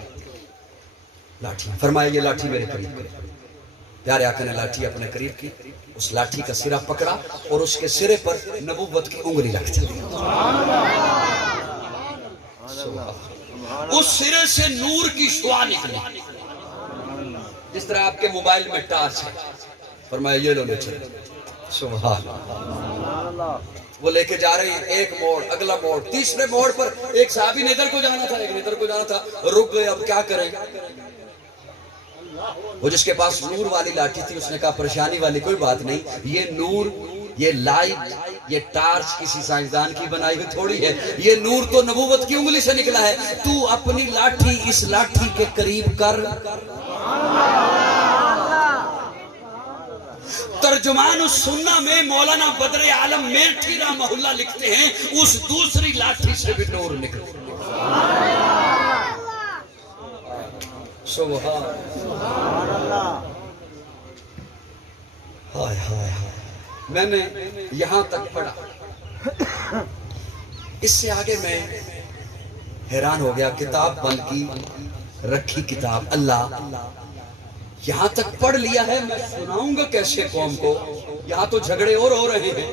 لاٹھی. فرمایا یہ لاٹھی میرے قریب کرے. پیارے آقا نے لاٹھی اپنے قریب کی, اس لاٹھی کا سرا پکڑا اور اس کے سرے پر نبوت کی انگلی رکھ دی. اس سرے سے نور کی شعاع نکلی جس طرح آپ کے موبائل میں ٹارچ ہے. فرمایا یہ لو لے چلے. سبحان اللہ. وہ لے کے جا رہے ہیں, ایک موڑ, اگلا موڑ, تیسرے موڑ پر ایک صحابی نے ادھر کو جانا تھا, ایک نے ادھر کو جانا تھا, رک گئے. اب کیا کریں؟ وہ جس کے پاس نور والی لاٹھی تھی اس نے کہا پریشانی والی کوئی بات نہیں, یہ نور, یہ لائٹ, یہ ٹارچ کسی سائنسدان کی بنائی ہوئی تھوڑی ہے, یہ نور تو نبوت کی انگلی سے نکلا ہے. تو اپنی لاٹھی اس لاٹھی کے قریب کر. ترجمان السنہ میں مولانا بدر عالم میرٹھی رحمہ اللہ لکھتے ہیں اس دوسری لاٹھی سے بھی نور نکلا. سبحان اللہ. ہائے ہائے ہائے. میں نے یہاں تک پڑھا, اس سے آگے میں حیران ہو گیا. کتاب بند کی, رکھی کتاب, اللہ یہاں تک پڑھ لیا ہے, میں سناؤں گا کیسے قوم کو؟ یہاں تو جھگڑے اور ہو رہے ہیں,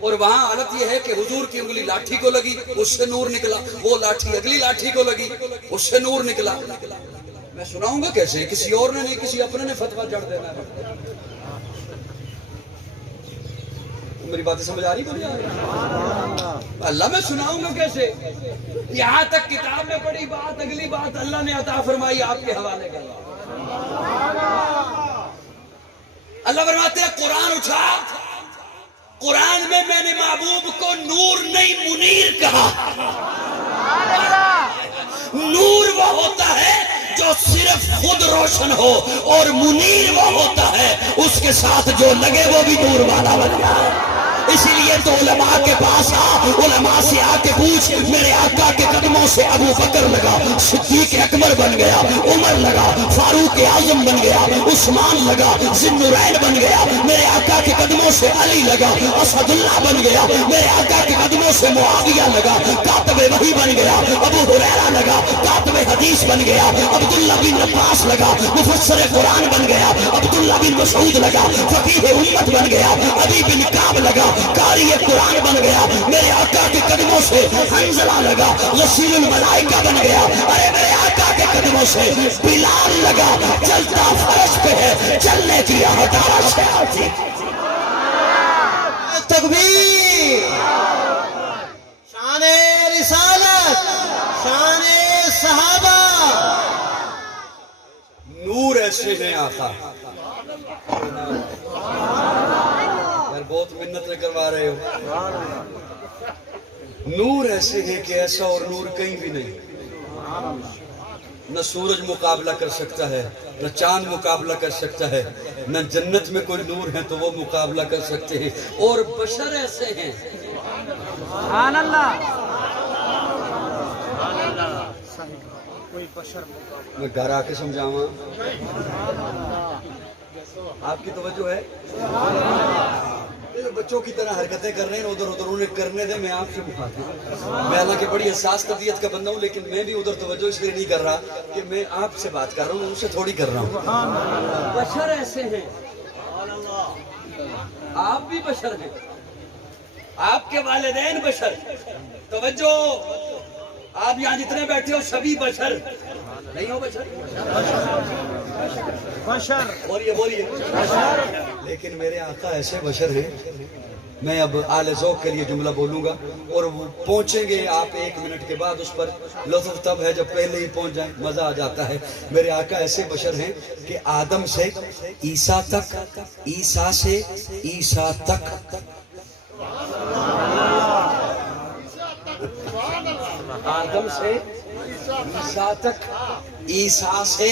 اور وہاں حالت یہ ہے کہ حضور کی انگلی لاٹھی کو لگی, اس سے نور نکلا, وہ لاٹھی اگلی لاٹھی کو لگی, اس سے نور نکلا. میں سناؤں گا کیسے؟ کسی اور نے نہیں, کسی اپنے نے فتویٰ جڑ دینا ہے. میری باتیں سمجھ آ رہی بڑی؟ اللہ میں سناؤں گا کیسے؟ یہاں تک کتاب میں پڑھی بات, اگلی بات اللہ نے عطا فرمائی آپ کے حوالے کر. اللہ فرماتے ہیں قرآن اٹھا, قرآن میں نے محبوب کو نور نہیں منیر کہا. نور وہ ہوتا ہے جو صرف خود روشن ہو, اور منیر وہ ہوتا ہے اس کے ساتھ جو لگے وہ بھی نور والا بن جائے. اسی لیے تو علماء کے پاس آ, علماء سے آ کے پوچھ. میرے آقا کے قدموں سے ابو بکر لگا, صدیق اکبر بن گیا, عمر لگا, فاروق اعظم بن گیا, عثمان لگا, ذی النورین بن گیا. میرے آقا کے قدموں سے علی لگا, اسد اللہ بن گیا. میرے آقا کے قدموں سے معاویہ لگا, کاتب وحی بن گیا. ابو ہریرہ لگا, کاتب حدیث بن گیا. عبداللہ بن عباس لگا, مفسر قرآن بن گیا. عبداللہ بن مسعود لگا, فقیہ امت بن گیا. ابی بن کعب لگا, قاری قرآن بن گیا. میرے آقا کے قدموں سے حنظلہ لگا, غسیل الملائکہ بن گیا. ارے میرے آقا کے قدموں سے بلال لگا, چلتا فرش پہ ہے, چلنے کی آہدار سے آتی. تکبیر. شان رسالت, شان صحابہ. نور ایسے ہیں آقا. بہت منت کروا رہے ہو. نور ایسے ہیں کہ ایسا اور نور کہیں بھی نہیں. نہ سورج مقابلہ کر سکتا ہے, نہ چاند مقابلہ کر سکتا ہے, نہ جنت میں کوئی نور ہے تو وہ مقابلہ کر سکتے ہیں. اور بشر ایسے ہیں. سبحان اللہ. میں گھر آ کے سمجھاؤں, آپ کی توجہ ہے؟ بچوں کی طرح حرکتیں کر رہے ہیں ادھر ادھر انہیں کرنے دیں. میں آپ سے مخاطب ہوں. میں حالانکہ بڑی حساس طبیعت کا بندہ ہوں لیکن میں بھی ادھر توجہ اس لیے نہیں کر رہا کہ میں آپ سے بات کر رہا ہوں, ان سے تھوڑی کر رہا ہوں. بشر ایسے ہیں, آپ بھی بشر ہیں, آپ کے والدین بشر. توجہ, آپ یہاں جتنے بیٹھے ہو سبھی بشر نہیں ہو. بشر بشر بولیے بولیے. لیکن میرے آقا ایسے بشر ہیں. میں اب آل ذوق کے لیے جملہ بولوں گا اور وہ پہنچیں گے آپ 1 منٹ کے بعد اس پر. لطف تب ہے جب پہلے ہی پہنچ جائیں, مزہ آ جاتا ہے. میرے آقا ایسے بشر ہیں کہ آدم سے عیسیٰ تک, عیسیٰ سے عیسیٰ تک, آدم سے عیسیٰ تک, عیسیٰ سے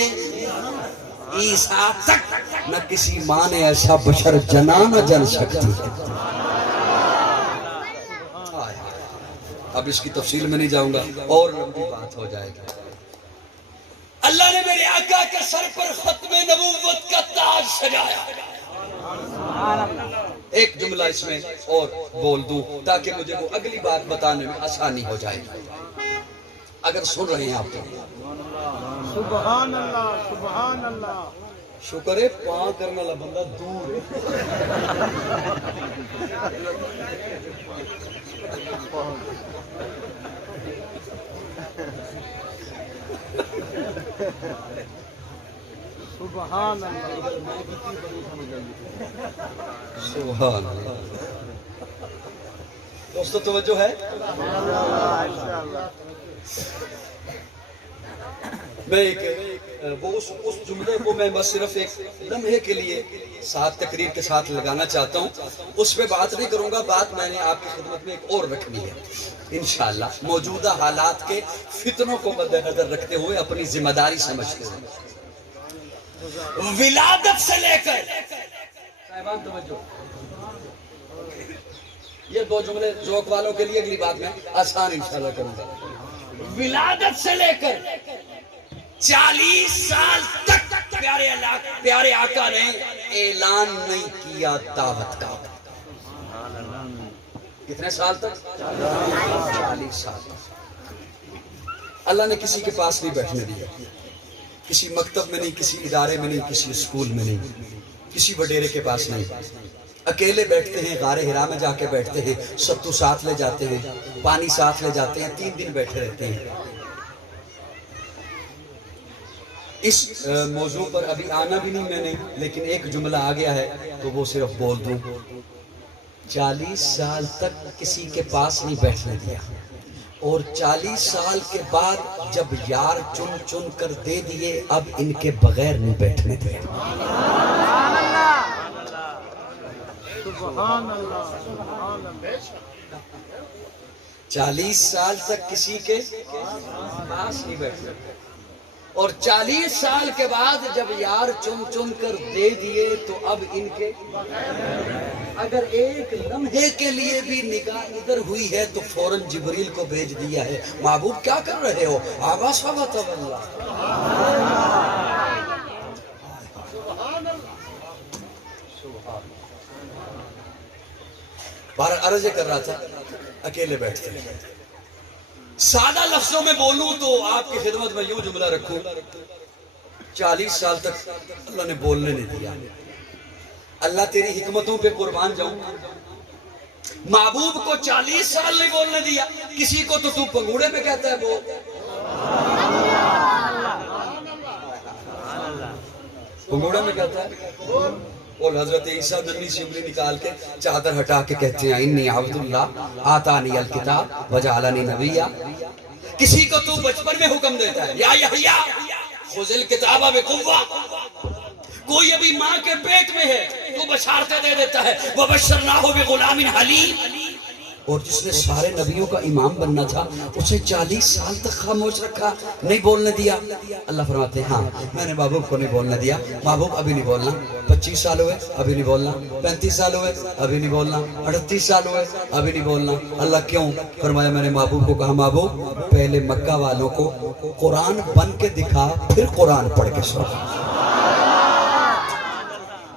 عیسیٰ تک نہ کسی ماں نے ایسا بشر جنا نہ جن سکتی. اب اس کی تفصیل میں نہیں جاؤں گا اور لمبی بات ہو جائے گی. اللہ نے میرے آقا کے سر پر ختم نبوت کا تاج سجایا. ایک جملہ اس میں اور بول دوں تاکہ مجھے وہ اگلی بات بتانے میں آسانی ہو جائے. اگر سن رہے ہیں آپ تو سبحان اللہ سبحان اللہ. شکر ہے پاں کرنے والا بندہ دور سبحان اللہ. سبحان اللہ. دوستو توجہ ہے. میں اس جملے کو میں بس صرف ایک لمحے کے لیے ساتھ تقریر کے ساتھ لگانا چاہتا ہوں. اس پہ بات نہیں کروں گا. بات میں نے آپ کی خدمت میں ایک اور رکھنی ہے انشاءاللہ, موجودہ حالات کے فتنوں کو مد نظر رکھتے ہوئے, اپنی ذمہ داری سمجھتے ہوئے. ولادت سے لے کر صاحبان توجہ, یہ 2 جملے ذوق والوں کے لیے اگلی بات میں آسان انشاءاللہ کروں گا. ولادت سے لے کر 40 سال تک پیارے آقا نے اعلان نہیں کیا دعوت کا. کتنے سال تک؟ 40 سال تک. اللہ نے کسی کے پاس نہیں بیٹھنے دیا, کسی مکتب میں نہیں, کسی ادارے میں نہیں, کسی اسکول میں نہیں, کسی وڈیرے کے پاس نہیں. اکیلے بیٹھتے ہیں, غار ہرا میں جا کے بیٹھتے ہیں, ستو ساتھ لے جاتے ہیں, پانی ساتھ لے جاتے ہیں, 3 دن بیٹھے رہتے ہیں. اس موضوع پر ابھی آنا بھی نہیں میں نے, لیکن ایک جملہ آ گیا ہے تو وہ صرف بول دوں. 40 سال تک کسی کے پاس نہیں بیٹھنے دیا, اور 40 سال کے بعد جب یار چن چن کر دے دیے, اب ان کے بغیر نہیں بیٹھنے دیا. سبحان اللہ سبحان اللہ. 40 سال تک کسی کے پاس نہیں بیٹھنے دیا, اور 40 سال کے بعد جب یار چن چن کر دے دیے تو اب ان کے, اگر ایک لمحے کے لیے بھی نگاہ ادھر ہوئی ہے تو فوراً جبریل کو بھیج دیا ہے, محبوب کیا کر رہے ہو, آواز اللہ. بہر عرض کر رہا تھا, اکیلے بیٹھتے ہیں. سادہ لفظوں میں بولوں تو آپ کی خدمت میں یوں جملہ رکھوں, 40 سال تک اللہ نے بولنے نہیں دیا. اللہ تیری حکمتوں پہ قربان جاؤں, محبوب کو 40 سال نہیں بولنے دیا. کسی کو تو پنگوڑے میں کہتا ہے وہ, پنگوڑے میں کہتا ہے, اور حضرت عیسیٰ ننھی سی انگلی نکال کے چادر ہٹا کے کہتے ہیں انی عبد اللہ آتانی الکتاب وجعلنی نبیا. کسی کو تو بچپن میں حکم دیتا ہے یا یحییٰ خذ الکتاب بقوہ. کوئی ابھی ماں کے پیٹ میں ہے تو بشارتیں دے دیتا ہے وبشرناہ بغلام حلیم. اور جس نے سارے نبیوں کا امام بننا تھا اسے 40 سال تک خاموش رکھا, نہیں بولنے دیا. اللہ فرماتے ہیں ہاں میں نے محبوب کو نہیں بولنے دیا. محبوب ابھی نہیں بولنا. 25 سال ہوئے ابھی نہیں بولنا. 35 سال ہوئے ابھی نہیں بولنا. 38 سال ہوئے ابھی نہیں بولنا. اللہ کیوں؟ فرمایا میں نے محبوب کو کہا محبوب پہلے مکہ والوں کو قرآن بن کے دکھا, پھر قرآن پڑھ کے سنا.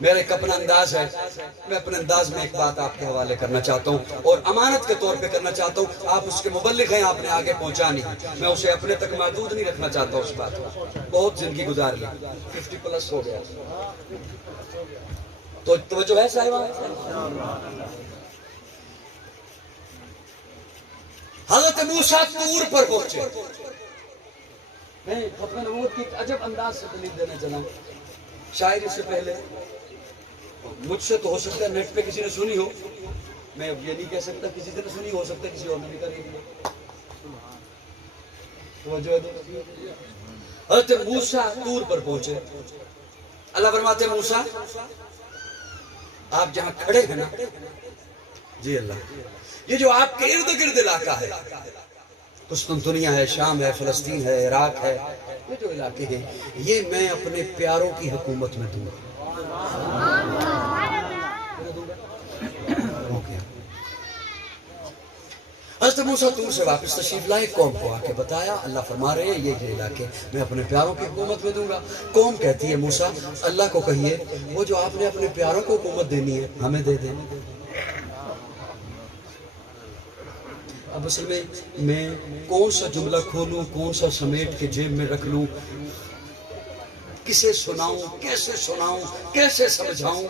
میرا ایک اپنا انداز ہے، میں اپنے انداز میں ایک بات آپ کے حوالے کرنا چاہتا ہوں اور امانت کے طور پہ کرنا چاہتا ہوں. آپ اس کے مبلغ ہیں، آپ نے آگے پہنچانی، میں اسے اپنے تک محدود نہیں رکھنا چاہتا. اس بات بہت زندگی گزار لی، 50+ ہو گیا. تو توجہ ہے صاحبہ. حضرت موسیٰ طور پر پہنچے. میں ختم نبوت کی عجب انداز سے دلیل دینے چلا ہوں. شاعری سے پہلے مجھ سے تو ہو سکتا ہے نیٹ پہ کسی نے سنی ہو، میں یہ نہیں کہہ سکتا کسی سے سنی، ہو سکتا ہے کسی اور نے نہیں کری. حضرت موسیٰ طور پر پہنچے. اللہ فرماتے ہیں موسیٰ آپ جہاں کھڑے ہیں نا، جی اللہ، یہ جو آپ کے ارد گرد علاقہ ہے، قسطنطنیہ ہے، شام ہے، فلسطین ہے، عراق ہے، یہ جو علاقے ہیں، یہ میں اپنے پیاروں کی حکومت میں دوں گا. حضرت موسیٰ طور سے واپس تشریف لائے، قوم کو آ کے بتایا. اللہ فرما رہے ہیں یہ علاقے میں اپنے پیاروں کی حکومت میں دوں گا. قوم کہتی ہے موسیٰ اللہ کو کہیے وہ جو آپ نے اپنے پیاروں کو حکومت دینی ہے ہمیں دے دیں. اب اصل میں کون سا جملہ کھولوں، کون سا سمیٹ کے جیب میں رکھ لوں، کسے سناؤں، کیسے سمجھاؤں،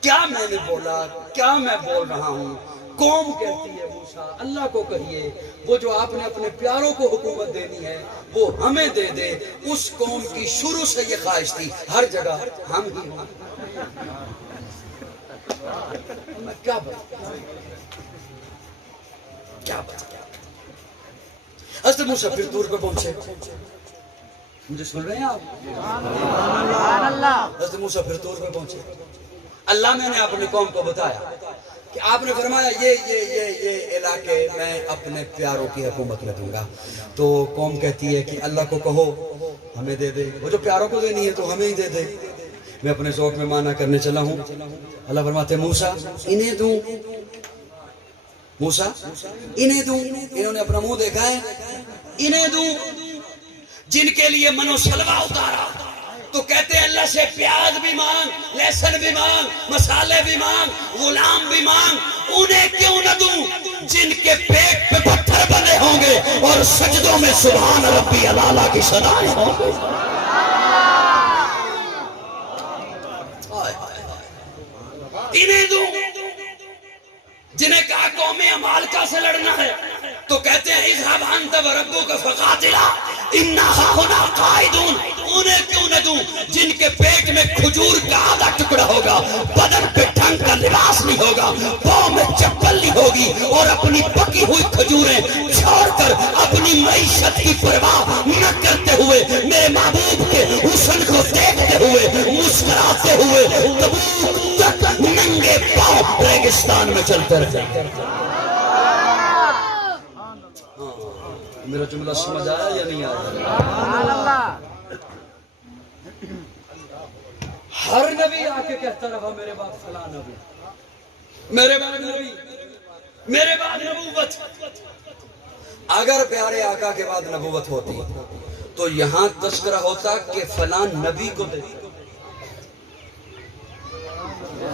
کیا میں نے بولا، کیا میں بول رہا ہوں. قوم کہتی ہے موسیٰ اللہ کو کہیے وہ جو آپ نے اپنے پیاروں کو حکومت دینی ہے وہ ہمیں دے دے. اس قوم کی شروع سے یہ خواہش تھی ہر جگہ ہم ہی ہوں. میں کیا بتا. حضرت موسیٰ پھر طور پہ پہنچے. مجھے سن رہے ہیں آپ؟ حضرت موسیٰ پھر طور پہ پہنچے. اللہ میں نے اپنی قوم کو بتایا کہ آپ نے فرمایا یہ علاقے میں اپنے پیاروں کی حکومت میں دوں گا. تو قوم کہتی ہے کہ اللہ کو کہو ہمیں دے دے، وہ جو پیاروں کو دینی ہے تو ہمیں ہی دے دے. میں اپنے ذوق میں معنی کرنے چلا ہوں. اللہ فرماتے ہیں موسیٰ انہیں دوں، موسیٰ انہیں دوں. انہوں نے اپنا منہ دیکھا ہے. انہیں دوں جن کے لیے منو سلوہ اتارا. تو کہتے ہیں اللہ سے پیاز بھی مانگ، لہسن بھی مانگ، مسالے بھی مانگ، غلام بھی مانگ. انہیں کیوں نہ دوں جن کے پیٹ پہ پتھر بنے ہوں گے اور سجدوں میں سبحان ربی العلیٰ کی صدائیں ہوں گے. انہیں دوں جنہیں کہا قوم عمالقہ سے لڑنا ہے تو کہتے ہیں اذهب انت وربک فقاتلا انا ہاہنا قاعدون. انہیں کیوں نہ دوں جن کے پیٹ میں کھجور کا آدھا ٹکڑا ہوگا، بدن پہ ڈھنگ کا لباس نہیں ہوگا، پاؤں میں چپل نہیں ہوگی، اور اپنی پکی ہوئی کھجوریں چھوڑ کر اپنی معیشت کی پرواہ نہ کرتے ہوئے میرے محبوب کے حسن کو دیکھتے ہوئے مسکراتے ہوئے تبوک تک ننگے پاؤں ریگستان میں چلتے رہتے. میرا جملہ سمجھ آیا یا نہیں آیا؟ ہر نبی آ کے کہتا رہا میرے بعد فلاں نبی، میرے بعد نبی، میرے بعد نبوت. اگر پیارے آقا کے بعد نبوت ہوتی تو یہاں تذکرہ ہوتا کہ فلاں نبی کو دے.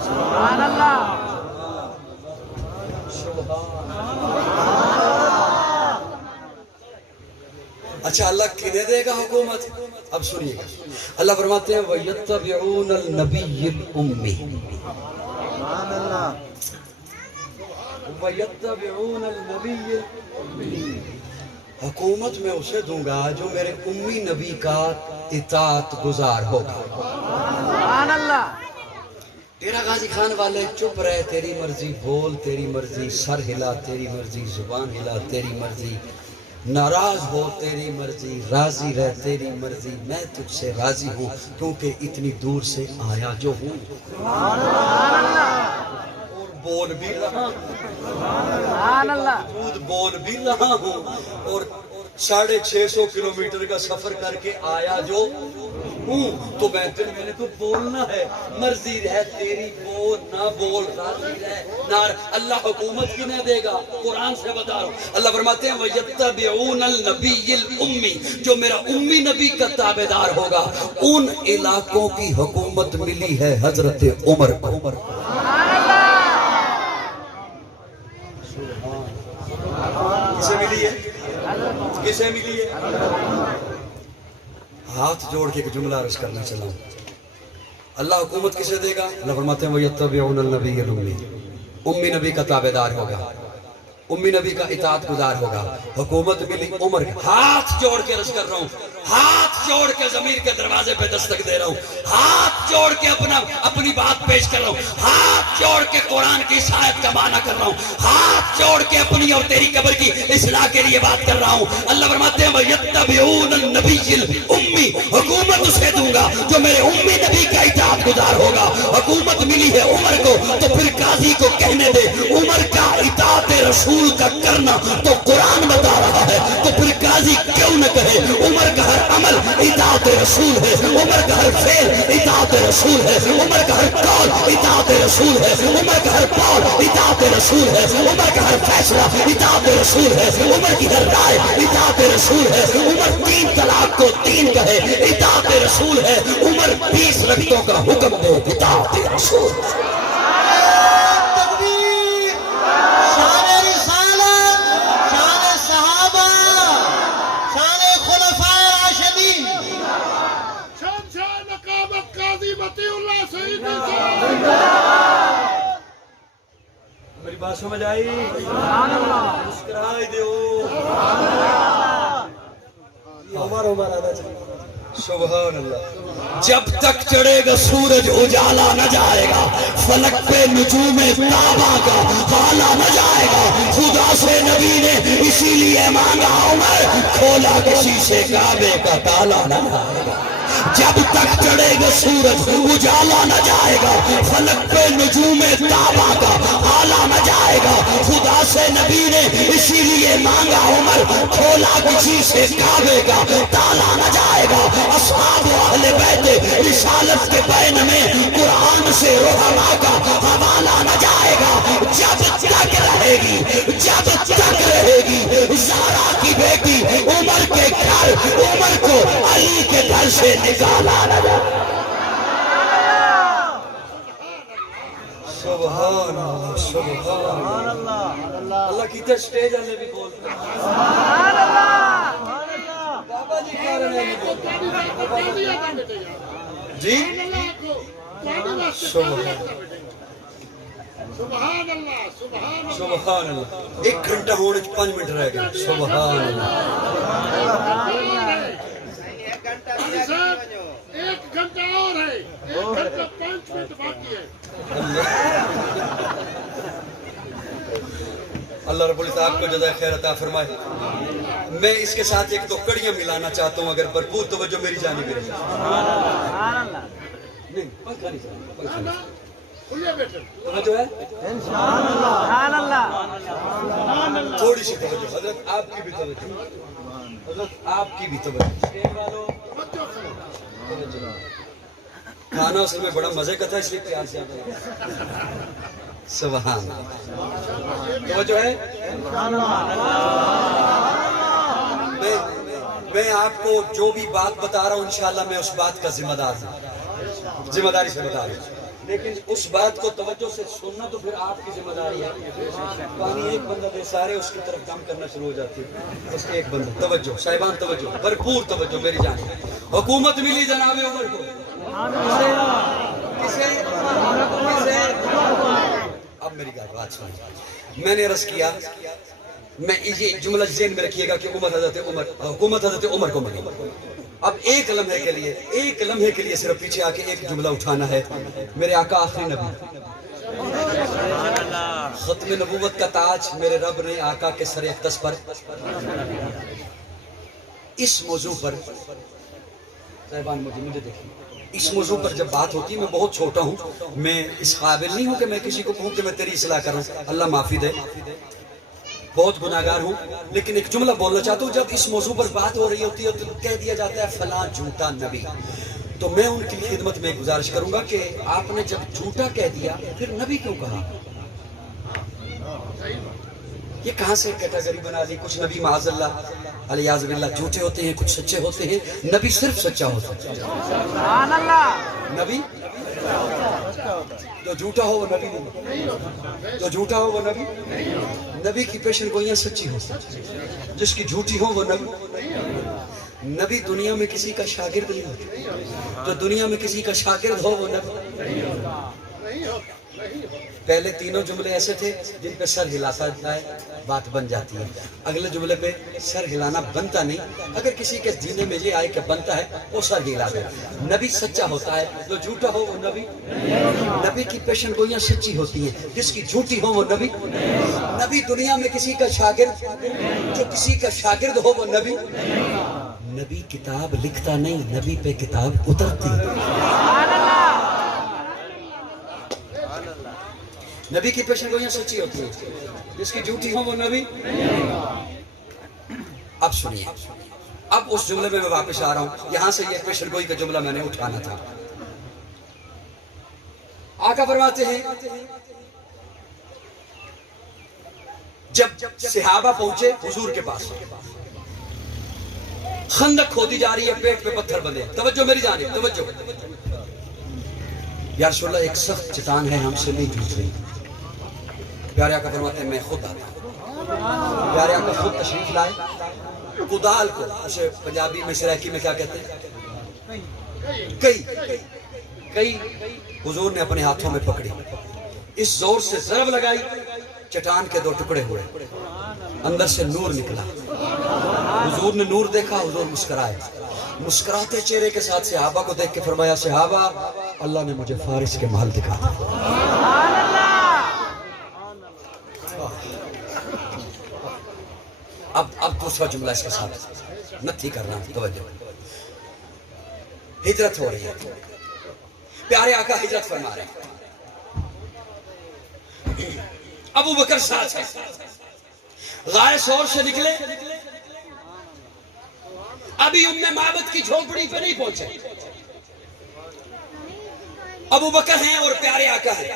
سبحان اللہ. اچھا اللہ کنہیں دے گا حکومت؟ اب سنیے گا. اللہ فرماتے ہیں وَيَتَّبِعُونَ النَّبِيِّ الْأُمِّ. وَيَتَّبِعُونَ النَّبِيِّ الْأُمِّ. حکومت میں اسے دوں گا جو میرے امی نبی کا اطاعت گزار ہوگا. سبحان اللہ. تیرا غازی خان والے چپ رہے، تیری مرضی بول، تیری مرضی سر ہلا، تیری مرضی زبان ہلا، تیری مرضی ناراض ہو، تیری مرضی راضی رہ، تیری مرضی. میں تجھ سے راضی ہوں کیونکہ اتنی دور سے آیا جو ہوں. اور بول بھی رہا ہوں، خود بول بھی رہا ہوں، اور 650 کلومیٹر کا سفر کر کے آیا جو ہوں تو میں نے تو بولنا ہے، مرضی رہ تیری، بول نہ بول، راضی رہ نہ۔ اللہ حکومت کی نہ دے گا، قرآن سے بتا رہا ہوں۔ اللہ فرماتے ہیں وَيَتَّبِعُونَ النَّبِيِّ الْأُمِّي، جو میرا امی نبی کا تابعدار ہوگا، ان علاقوں کی حکومت ملی ہے حضرت عمر کو۔ کسے ملی ہے؟ کسے ملی ہے؟ ہاتھ جوڑ کے ایک جملہ عرض کرنا چلا ہوں۔ اللہ حکومت کسے دے گا؟ اللہ فرماتے ہیں وَيَتَّبِعُونَ النَّبِيَّ الْأُمِّيَّ، امی نبی کا تابعدار ہوگا، امی نبی کا اطاعت گزار ہوگا، حکومت ملی عمر کا۔ ہاتھ جوڑ کے عرض کر رہا ہوں، ہاتھ جوڑ کے ضمیر کے دروازے پہ دستک دے رہا ہوں، ہاتھ جوڑ کے اپنی بات پیش کر رہا ہوں، ہاتھ جوڑ کے قرآن کی آیت کا معنی کر رہا ہوں، ہاتھ جوڑ کے اپنی اور تیری قبر کی اصلاح کے لیے بات کر رہا ہوں۔ اللہ فرماتے ہیں وَيَتَّبِعُونَ النَّبِيِّ الْأُمِّي، حکومت اسے دوں گا جو میرے امی نبی کا اطاعت گزار ہوگا۔ حکومت ملی ہے عمر کو، تو پھر قاضی کو کہنے دے عمر کا اطاعت رسول کا کرنا تو قرآن بتا رہا ہے، تو پھر قاضی کیوں نہ کہے عمر کا ہر عمل اطاعت رسول ہے، عمر کا ہر فعل اطاعت رسول ہے، عمر کا ہر قول اطاعت رسول ہے، عمر کا ہر قول اطاعت رسول ہے، عمر کا ہر فیصلہ اطاعت رسول ہے، عمر کی ہر رائے اطاعت رسول ہے، عمر 3 طلاق کو 3 کہے اطاعت رسول ہے، عمر 20 رکعتوں کا حکم دے اطاعت رسول ہے۔ تکبیر، شان رسالت، شان صحابہ، شان خلفاء راشدین۔ شہنشاہ نقابت قاضی مطیع اللہ سعیدی صاحب۔ میری بات سمجھ آئی؟ مسکرائے دیو۔ سبحان اللہ۔ جب تک چڑھے گا سورج اجالا نہ جائے گا، فلک پہ نجوم تابا کا حالا نہ جائے گا۔ خدا سے نبی نے اسی لیے مانگا عمر، کھولا کسی سے کعبے کا تالا نہ جائے گا۔ جب تک چڑھے گا سورج اجالا نہ جائے گا، فلک پہ نجوم تابا کا حالا نہ جائے گا۔ خدا سے نبی نے اسی لیے مانگا عمر، کھولا کسی سے کعبے کا تالا نہ جائے گا۔ اصحاب و اہل بیت رسالت کے بین میں قرآن سے رحماء کا حوالہ نہ جائے گا۔ جب تک رہے گی، جب تک رہے گی زہرا کی بیٹی عمر کے گھر، عمر کو علی کے گھر سے نکالا نہ جائے۔ سبحان اللہ، سبحان اللہ۔ اللہ کی تو سٹیج والے بھی بولتے ہیں بابا جی کہہ رہے ہیں جی سبحان اللہ، سبحان اللہ۔ سبحان اللہ۔ 1 گھنٹہ ہونے 5 منٹ رہ گئے۔ سبحان اللہ۔ صاحب 1 گھنٹہ اور ہے، 1 گھنٹہ 5 منٹ باقی ہے۔ اللہ رب العزت آپ کو جزائے خیر عطا فرمائے۔ میں اس کے ساتھ 1-2 کڑیاں ملانا چاہتا ہوں، اگر بھرپور توجہ میری جانب رہے۔ نہیں، پنکھا نہیں چاہیے، پنکھا نہیں۔ کھلے بیٹھے۔ توجہ ہے؟ تھوڑی سی توجہ، حضرت آپ کی بھی توجہ، حضرت آپ کی بھی توجہ۔ کھانا اصل میں بڑا مزے کا تھا، اس لیے پیار سے آپ نے۔ سبحان اللہ۔ توجہ ہے؟ میں آپ کو جو بھی بات بتا رہا ہوں انشاءاللہ میں اس بات کا ذمہ دار ہوں، ذمہ داری سے بتا رہا ہوں، لیکن اس بات کو توجہ سے سننا تو پھر آپ کی ذمہ داری ہے۔ پانی ایک بندہ دے، سارے اس کی طرف کام کرنا شروع ہو جاتی ہے، اس کے ایک بندہ۔ توجہ صاحبان، توجہ، بھرپور توجہ میری جانب۔ حکومت ملی جناب عمر کو، کسے؟ اب میری بات سنیے۔ میں نے عرض کیا، میں یہ جملہ ذہن میں رکھیے گا کہ حکومت حضرت عمر کو ملی۔ اب ایک لمحے کے لیے صرف پیچھے آ کے ایک جملہ اٹھانا ہے۔ میرے آقا آخری نبی، ختم نبوت کا تاج میرے رب نے آقا کے سر اقدس پر، اس موضوع پر صاحبان مجھے دیکھیں، اس موضوع پر جب بات ہوتی ہے، میں بہت چھوٹا ہوں، میں اس قابل نہیں ہوں کہ میں کسی کو کہوں کہ میں تیری اصلاح کروں، اللہ معافی دے، بہت گناہگار ہوں، لیکن ایک جملہ بولنا چاہتا ہوں۔ جب اس موضوع پر بات ہو رہی ہوتی ہے تو کہہ دیا جاتا ہے فلاں جھوٹا نبی، تو میں ان کی خدمت میں گزارش کروں گا کہ آپ نے جب جھوٹا کہہ دیا پھر نبی کیوں کہا؟ یہ کہاں سے کیٹیگری بنا دی؟ کچھ نبی معاذ اللہ علیاذ باللہ جھوٹے ہوتے ہیں، کچھ سچے ہوتے ہیں، نبی صرف سچا ہوتا ہے۔ نبی جو جھوٹا ہو وہ نبی نہیں، جو جھوٹا ہو وہ نبی۔ نبی کی پیشن گوئیاں سچی ہو، جس کی جھوٹی ہو وہ نبی۔ نبی دنیا میں کسی کا شاگرد نہیں ہوتا، جو دنیا میں کسی کا شاگرد ہو وہ نبی۔ پہلے تینوں جملے ایسے تھے جن پہ سر ہلاتا جائے بات بن جاتی ہے، اگلے جملے پہ سر ہلانا بنتا نہیں، اگر کسی کے جینے میں یہ آئے کہ بنتا ہے وہ سر ہلا دے۔ نبی سچا ہوتا ہے، جو جھوٹا ہو وہ نبی۔ نبی کی پیشن گوئیاں سچی ہوتی ہیں، جس کی جھوٹی ہو وہ نبی۔ نبی دنیا میں کسی کا شاگرد، جو کسی کا شاگرد ہو وہ نبی۔ نبی کتاب لکھتا نہیں، نبی پہ کتاب اترتی۔ نبی کی پیشن گوئیاں سچی ہوتی ہیں، جس کی جھوٹی ہو وہ نبی۔ اب سنیے، اب اس جملے میں واپس آ رہا ہوں، یہاں سے یہ پیشن گوئی کا جملہ میں نے اٹھانا تھا۔ آقا فرماتے ہیں جب صحابہ پہنچے حضور کے پاس، خندق کھودی جا رہی ہے، پیٹ پہ پتھر بندھے، توجہ میری جانب، توجہ۔ یا رسول اللہ ایک سخت چٹان ہے، ہم سے نہیں جھوٹ رہی۔ پیارے آقا فرماتے ہیں میں خود آتا ہوں۔ پیارے آقا خود تشریف لائے، کدال کو اسے پنجابی میں سرائکی میں کیا کہتے ہیں؟ کئی حضور نے اپنے ہاتھوں میں پکڑی، اس زور سے ضرب لگائی، چٹان کے 2 ٹکڑے ہوئے، اندر سے نور نکلا۔ حضور نے نور دیکھا، حضور مسکرائے، مسکراتے چہرے کے ساتھ صحابہ کو دیکھ کے فرمایا صحابہ اللہ نے مجھے فارس کے محل دکھا دیا۔ اب دوسرا جملہ اس کے ساتھ نتھی کرنا، توجہ۔ ہجرت ہو رہی ہے، پیارے آقا ہجرت فرما رہے ہیں، ابو بکر ساتھ ہے، غار ثور سے نکلے، ابھی ام معبد کی جھونپڑی پہ نہیں پہنچے، ابو بکر ہیں اور پیارے آقا ہیں،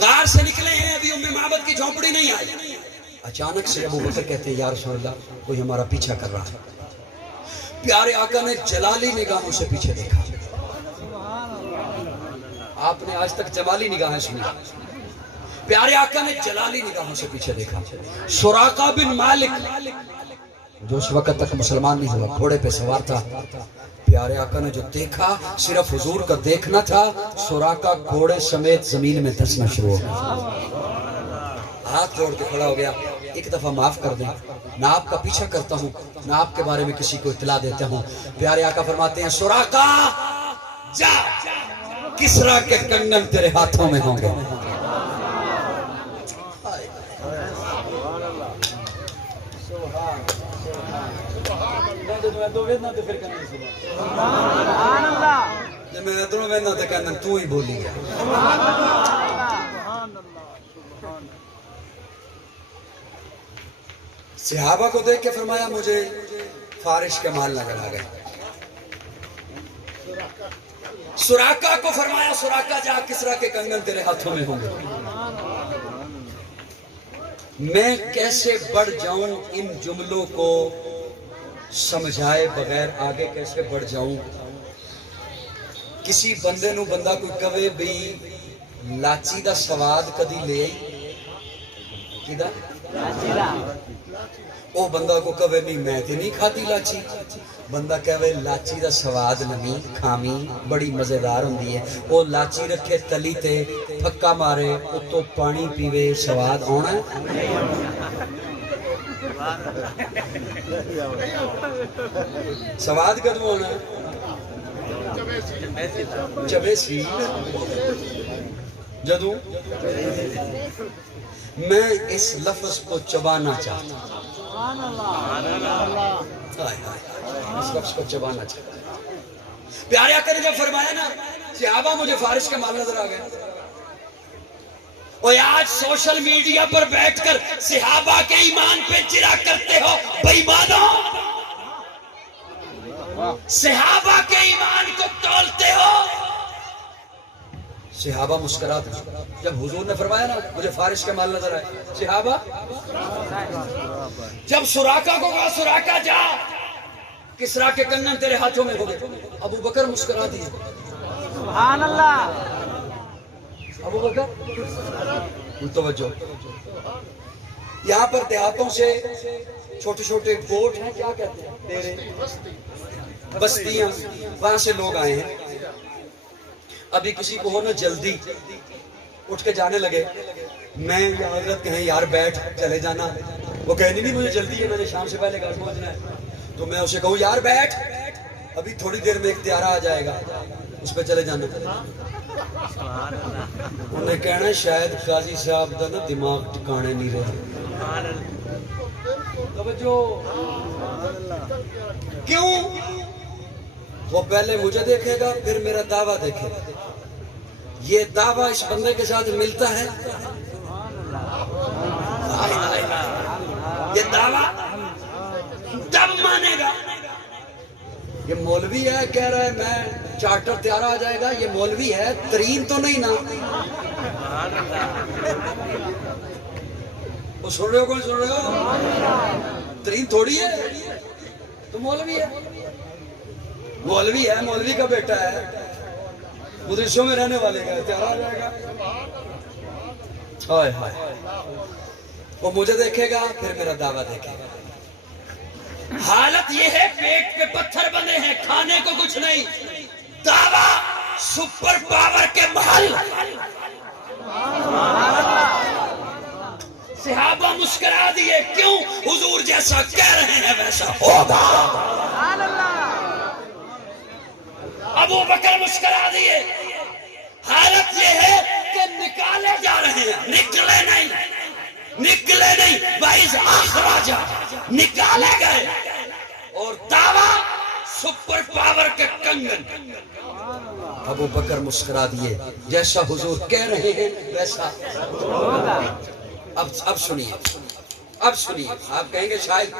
غار سے نکلے ہیں، ابھی ام معبد کی جھونپڑی نہیں آئی۔ اچانک سے ابو بکر کہتے ہیں یا رسول اللہ کوئی ہمارا پیچھا کر رہا ہے۔ پیارے آقا نے جلالی نگاہوں سے پیچھے دیکھا۔ آپ نے آج تک جمالی نگاہیں سنی، پیارے آقا نے جلالی نگاہوں سے پیچھے دیکھا۔ سراقہ بن مالک جو اس وقت تک مسلمان نہیں ہوا، گھوڑے پہ سوار تھا، پیارے آقا نے جو دیکھا صرف حضور کا دیکھنا تھا، سراقہ گھوڑے سمیت زمین میں دھسنا شروع ہو گیا، ہاتھ جوڑ کے کھڑا ہو گیا، ایک دفعہ معاف کر دیں، نہ آپ کا پیچھا کرتا ہوں نہ آپ کے بارے میں کسی کو اطلاع دیتا ہوں۔ پیارے آقا فرماتے ہیں سراقہ جا، کسرا کے کنگن تیرے ہاتھوں میں ہوں گے۔ میں ادھروں وینا تے کہنا تو ہی بولی گیا۔ صحابہ کو دیکھ کے فرمایا مجھے فارس کے محل نظر آ گئے۔ سراقہ کو فرمایا سراقہ جا، کسرا کے کنگن تیرے ہاتھوں میں ہوں گے۔ میں کیسے بڑھ جاؤں ان جملوں کو سمجھائے بغیر، آگے کیسے بڑھ جاؤں؟ کسی بندے نو بندہ کوئی کہے بھی لاچی دا سواد کدی لے آئی، کدا او بندہ کو کہے نہیں میں تے نہیں کھاتی لاچی، بندہ کہے لاچی دا سواد نہیں کھامی بڑی مزیدار ہوندی ہے، او لاچی رکھے تلی تے پھکا مارے اتو پانی پیوے، سواد آنا ہے؟ سواد کدو ہونا ہے؟ جبے سی جدو میں اس لفظ کو چبانا چاہتا ہوں، اس لفظ کو چبانا چاہتا ہوں۔ پیارے آقا نے جب فرمایا نا صحابہ مجھے فارس کے مال نظر آ گئے، اور آج سوشل میڈیا پر بیٹھ کر صحابہ کے ایمان پہ چرا کرتے ہو بے ایمانوں، صحابہ کے ایمان کو صحابہ مسکراتے. جب حضور نے فرمایا نا مجھے فارس کے مال نظر آئے, صحابہ جب سراقہ کو کہا سراقہ جا کسرا کے کنگن تیرے ہاتھوں میں ہو گئے, ابو بکر مسکرا دیے. سبحان اللہ. ابو بکر توجہ. یہاں پر دیہاتوں سے چھوٹے چھوٹے گوٹ ہیں, کیا کہتے ہیں, ڈیرے, بستیاں, وہاں سے لوگ آئے ہیں. ابھی کسی کو ہو نا جلدی, اٹھ کے جانے لگے, میں یا حضرت کہیں یار بیٹھ چلے جانا, وہ کہنی نہیں مجھے جلدی ہے, میں نے شام سے پہلے گھر پہنچنا ہے, تو میں اسے کہوں یار بیٹھ ابھی تھوڑی دیر میں ایک طیارہ آ جائے گا, اس پہ چلے جانا. انہوں نے کہنا شاید قاضی صاحب دا نا دماغ ٹکانے نہیں رہے. توجہ. کیوں؟ وہ پہلے مجھے دیکھے گا پھر میرا دعویٰ دیکھے گا. یہ دعویٰ اس بندے کے ساتھ ملتا ہے, یہ دعویٰ جب مانے گا. یہ مولوی ہے کہہ رہا ہے میں چارٹر تیار آ جائے گا, یہ مولوی ہے ترین تو نہیں نا. وہ سن رہے ہو کون سن رہے ہو؟ ترین تھوڑی ہے, تو مولوی ہے. مولوی ہے, مولوی کا بیٹا ہے, مدرسوں میں رہنے والے کا تیار آ جائے گا. ہائے ہائے. وہ مجھے دیکھے گا پھر میرا دعویٰ دیکھے گا. حالت یہ ہے پیٹ پہ پتھر بنے ہیں, کھانے کو کچھ نہیں. دعویٰ سپر پاور کے محل. صحابہ مسکرا دیے, کیوں؟ حضور جیسا کہہ رہے ہیں ویسا ہوگا. ابو بکر مسکرا دیے. حالت یہ ہے کہ نکالے جا رہے ہیں, نکلے نہیں, نکلے نہیں, وائز اخراجہ نکالے گئے. اور دعویٰ سپر پاور کے کنگن. ابو بکر مسکرا دیے, جیسا حضور کہہ رہے ہیں ویسا. اب سنیے, اب سنیے. آپ کہیں گے شاید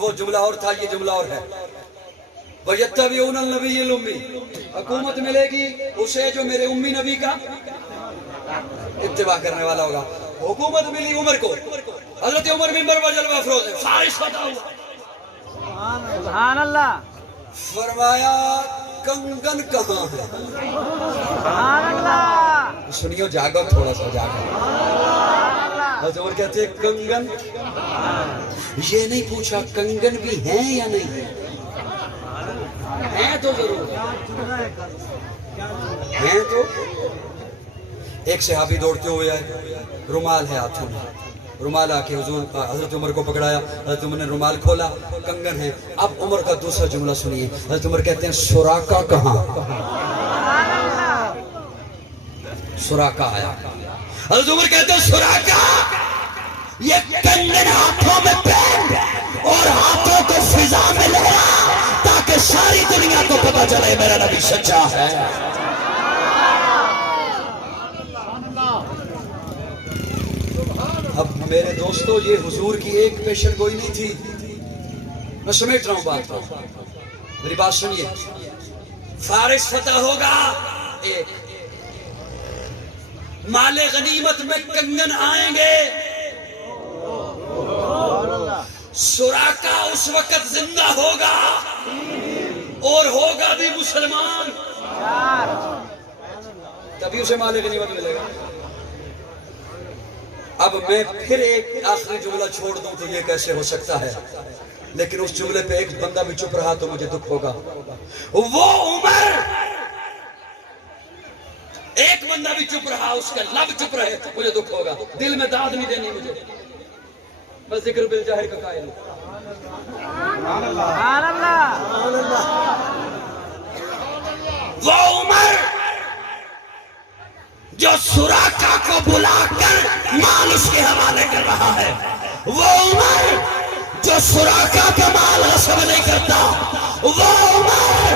وہ جملہ اور تھا, یہ جملہ اور ہے. وَيَتَّبِعُونَ النَّبِيَّ الْأُمِّيَّ, حکومت ملے گی اسے جو میرے امی نبی کا اتباع کرنے والا ہوگا. حکومت ملی عمر کو, حضرت عمر بن بربہ جلوہ افروز ہے, فارس فتح ہوا. سبحان اللہ. فرمایا کنگن کہاں ہے؟ سبحان اللہ. سنیو, جاگو تھوڑا سا جاگو. حضرت عمر کہتے ہیں کنگن, یہ نہیں پوچھا کنگن بھی ہیں یا نہیں ہیں, تو ضرور ہیں. تو ایک صحابی دوڑتے ہوئے آئے, رومال ہے ہاتھوں میں, رومال آ کے حضرت عمر کو پکڑایا. حضرت عمر نے رومال کھولا, کنگن ہے. اب عمر کا دوسرا جملہ سنیے. حضرت عمر کہتے ہیں سراقہ کہاں؟ سراقہ آیا. حضرت عمر کہتے ہیں سراقہ, یہ کنگن ہاتھوں میں پہن اور ہاتھوں کو فضا میں لہرا, تاکہ ساری دنیا کو پتہ چلے میرا نبی سچا ہے. اب میرے دوستو, یہ حضور کی ایک پیشن گوئی نہیں تھی. میں سمیٹ رہا ہوں بات کو, میری بات سنیے. فارس فتح ہوگا, ایک مال غنیمت میں کنگن آئیں گے. سراقہ اس وقت زندہ ہوگا اور ہوگا بھی مسلمان, تبھی اسے مال غنیمت ملے گا. اب میں پھر ایک آخری جملہ چھوڑ دوں تو یہ کیسے ہو سکتا ہے, لیکن اس جملے پہ ایک بندہ بھی چپ رہا تو مجھے دکھ ہوگا. وہ عمر, ایک بندہ بھی چپ رہا, اس کا لب چپ رہے, مجھے دکھ ہوگا. دل میں داد نہیں دینی مجھے, میں ذکر بالجاہر کا قائل ہوں. سبحان اللہ. وہ عمر جو سراقہ کو بلا کر مال اس کے حوالے کر رہا ہے, وہ عمر جو سراقہ کا مال غصب نہیں کرتا, وہ عمر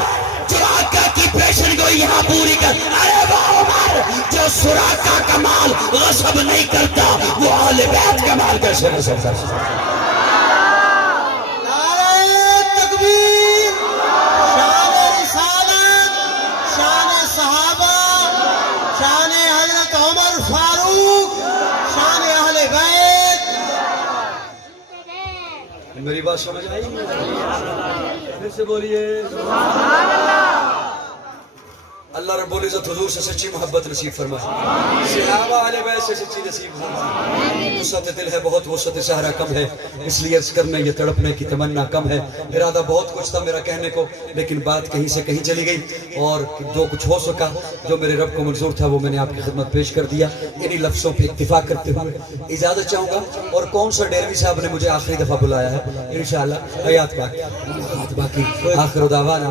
جو آقا کی پیشن گوئی یہاں پوری کر, ارے وہ عمر جو سراقہ کا مال غصب نہیں کرتا, وہ اہل بیت کا مال کیسے غصب کرتا؟ نعرہ تکبیر, شان رسالت, شان صحابہ, شان میری بات سمجھ آئی؟ پھر سے بولیے اللہ رب العزت حضور سے سچی محبت نصیب فرمائے، صحابہ اہل بیت سے سچی نصیب فرمائے۔ وسعت دل ہے بہت، وسعت صحرا کم ہے، اس لیے عرض کرنے یہ تڑپنے کی تمنا کم ہے۔ ارادہ بہت کچھ تھا میرا کہنے کو، لیکن بات کہیں سے کہیں چلی گئی، اور جو کچھ ہو سکا جو میرے رب کو منظور تھا وہ میں نے آپ کی خدمت پیش کر دیا۔ انہی لفظوں پہ اکتفا کرتے ہوئے اجازت چاہوں گا، اور کون سا ڈیروی صاحب نے مجھے آخری دفعہ بلایا ہے انشاءاللہ حیات باقی آخر دعوانا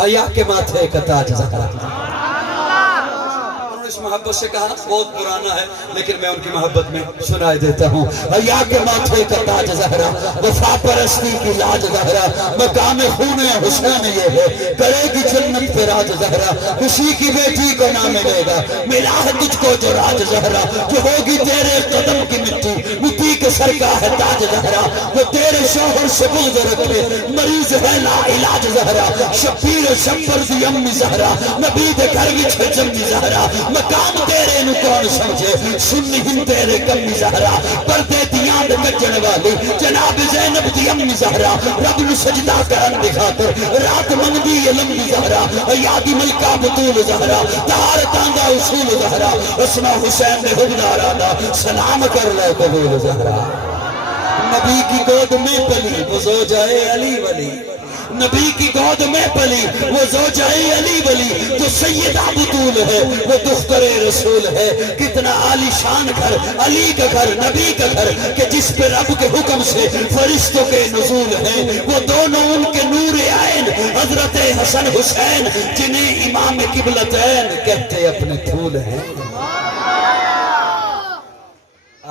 حیا کے ماتھے کا تاج زہرا۔ اس محبت سے کہا بہت پرانا ہے، لیکن میں ان کی محبت میں سنائے دیتا ہوں۔ حیا کے ماتھے کا تاج زہرا، وفا پرستی کی لاج زہرا، مقام خون حسین یہ ہے، کرے گی جنت پہ راج زہرا، اسی کی بیٹی کو نہ ملے گا، ملا ہے تجھ کو جو راج زہرا، جو ہوگی تیرے قدم کی مٹی، مٹی کے سر کا ہے تاج زہرا، وہ تیرے شوہر سے بغض رکھے، مریض ہے لا علاج زہرا، شبیر شبر دی امی زہرا، نبی دے گھر وچ ہے جمی زہرا، مقام تیرے نو کون سمجھے، سنی ہم تیرے کمی زہرا، پردے دیاں دے کجن والی جناب زینب دی امی زہرا، رب نو سجدہ کرن دی خاطر رات منگدی یہ لمبی زہرا، یادی ملکہ بطول زہرا، طہارتاں دا اصول زہرا، اسما حسین نے حبدارا دا سلام کر لے قبول زہرا۔ نبی کی گود میں پلی وہ زوجہ علی ولی، نبی کی گود میں پلی وہ زوجہ علی ولی، جو سیدہ بطول ہے وہ دختر رسول ہے۔ کتنا عالی شان گھر، علی کا گھر، نبی کا گھر، کہ جس پہ رب کے حکم سے فرشتوں کے نزول ہیں، وہ دونوں ان کے نور عین حضرت حسن حسین، جنہیں امام قبلتین کہتے اپنے پھول ہیں۔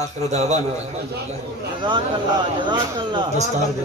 آخر دعوانا الحمدللہ۔ جزاک اللہ جزاک اللہ دستار دے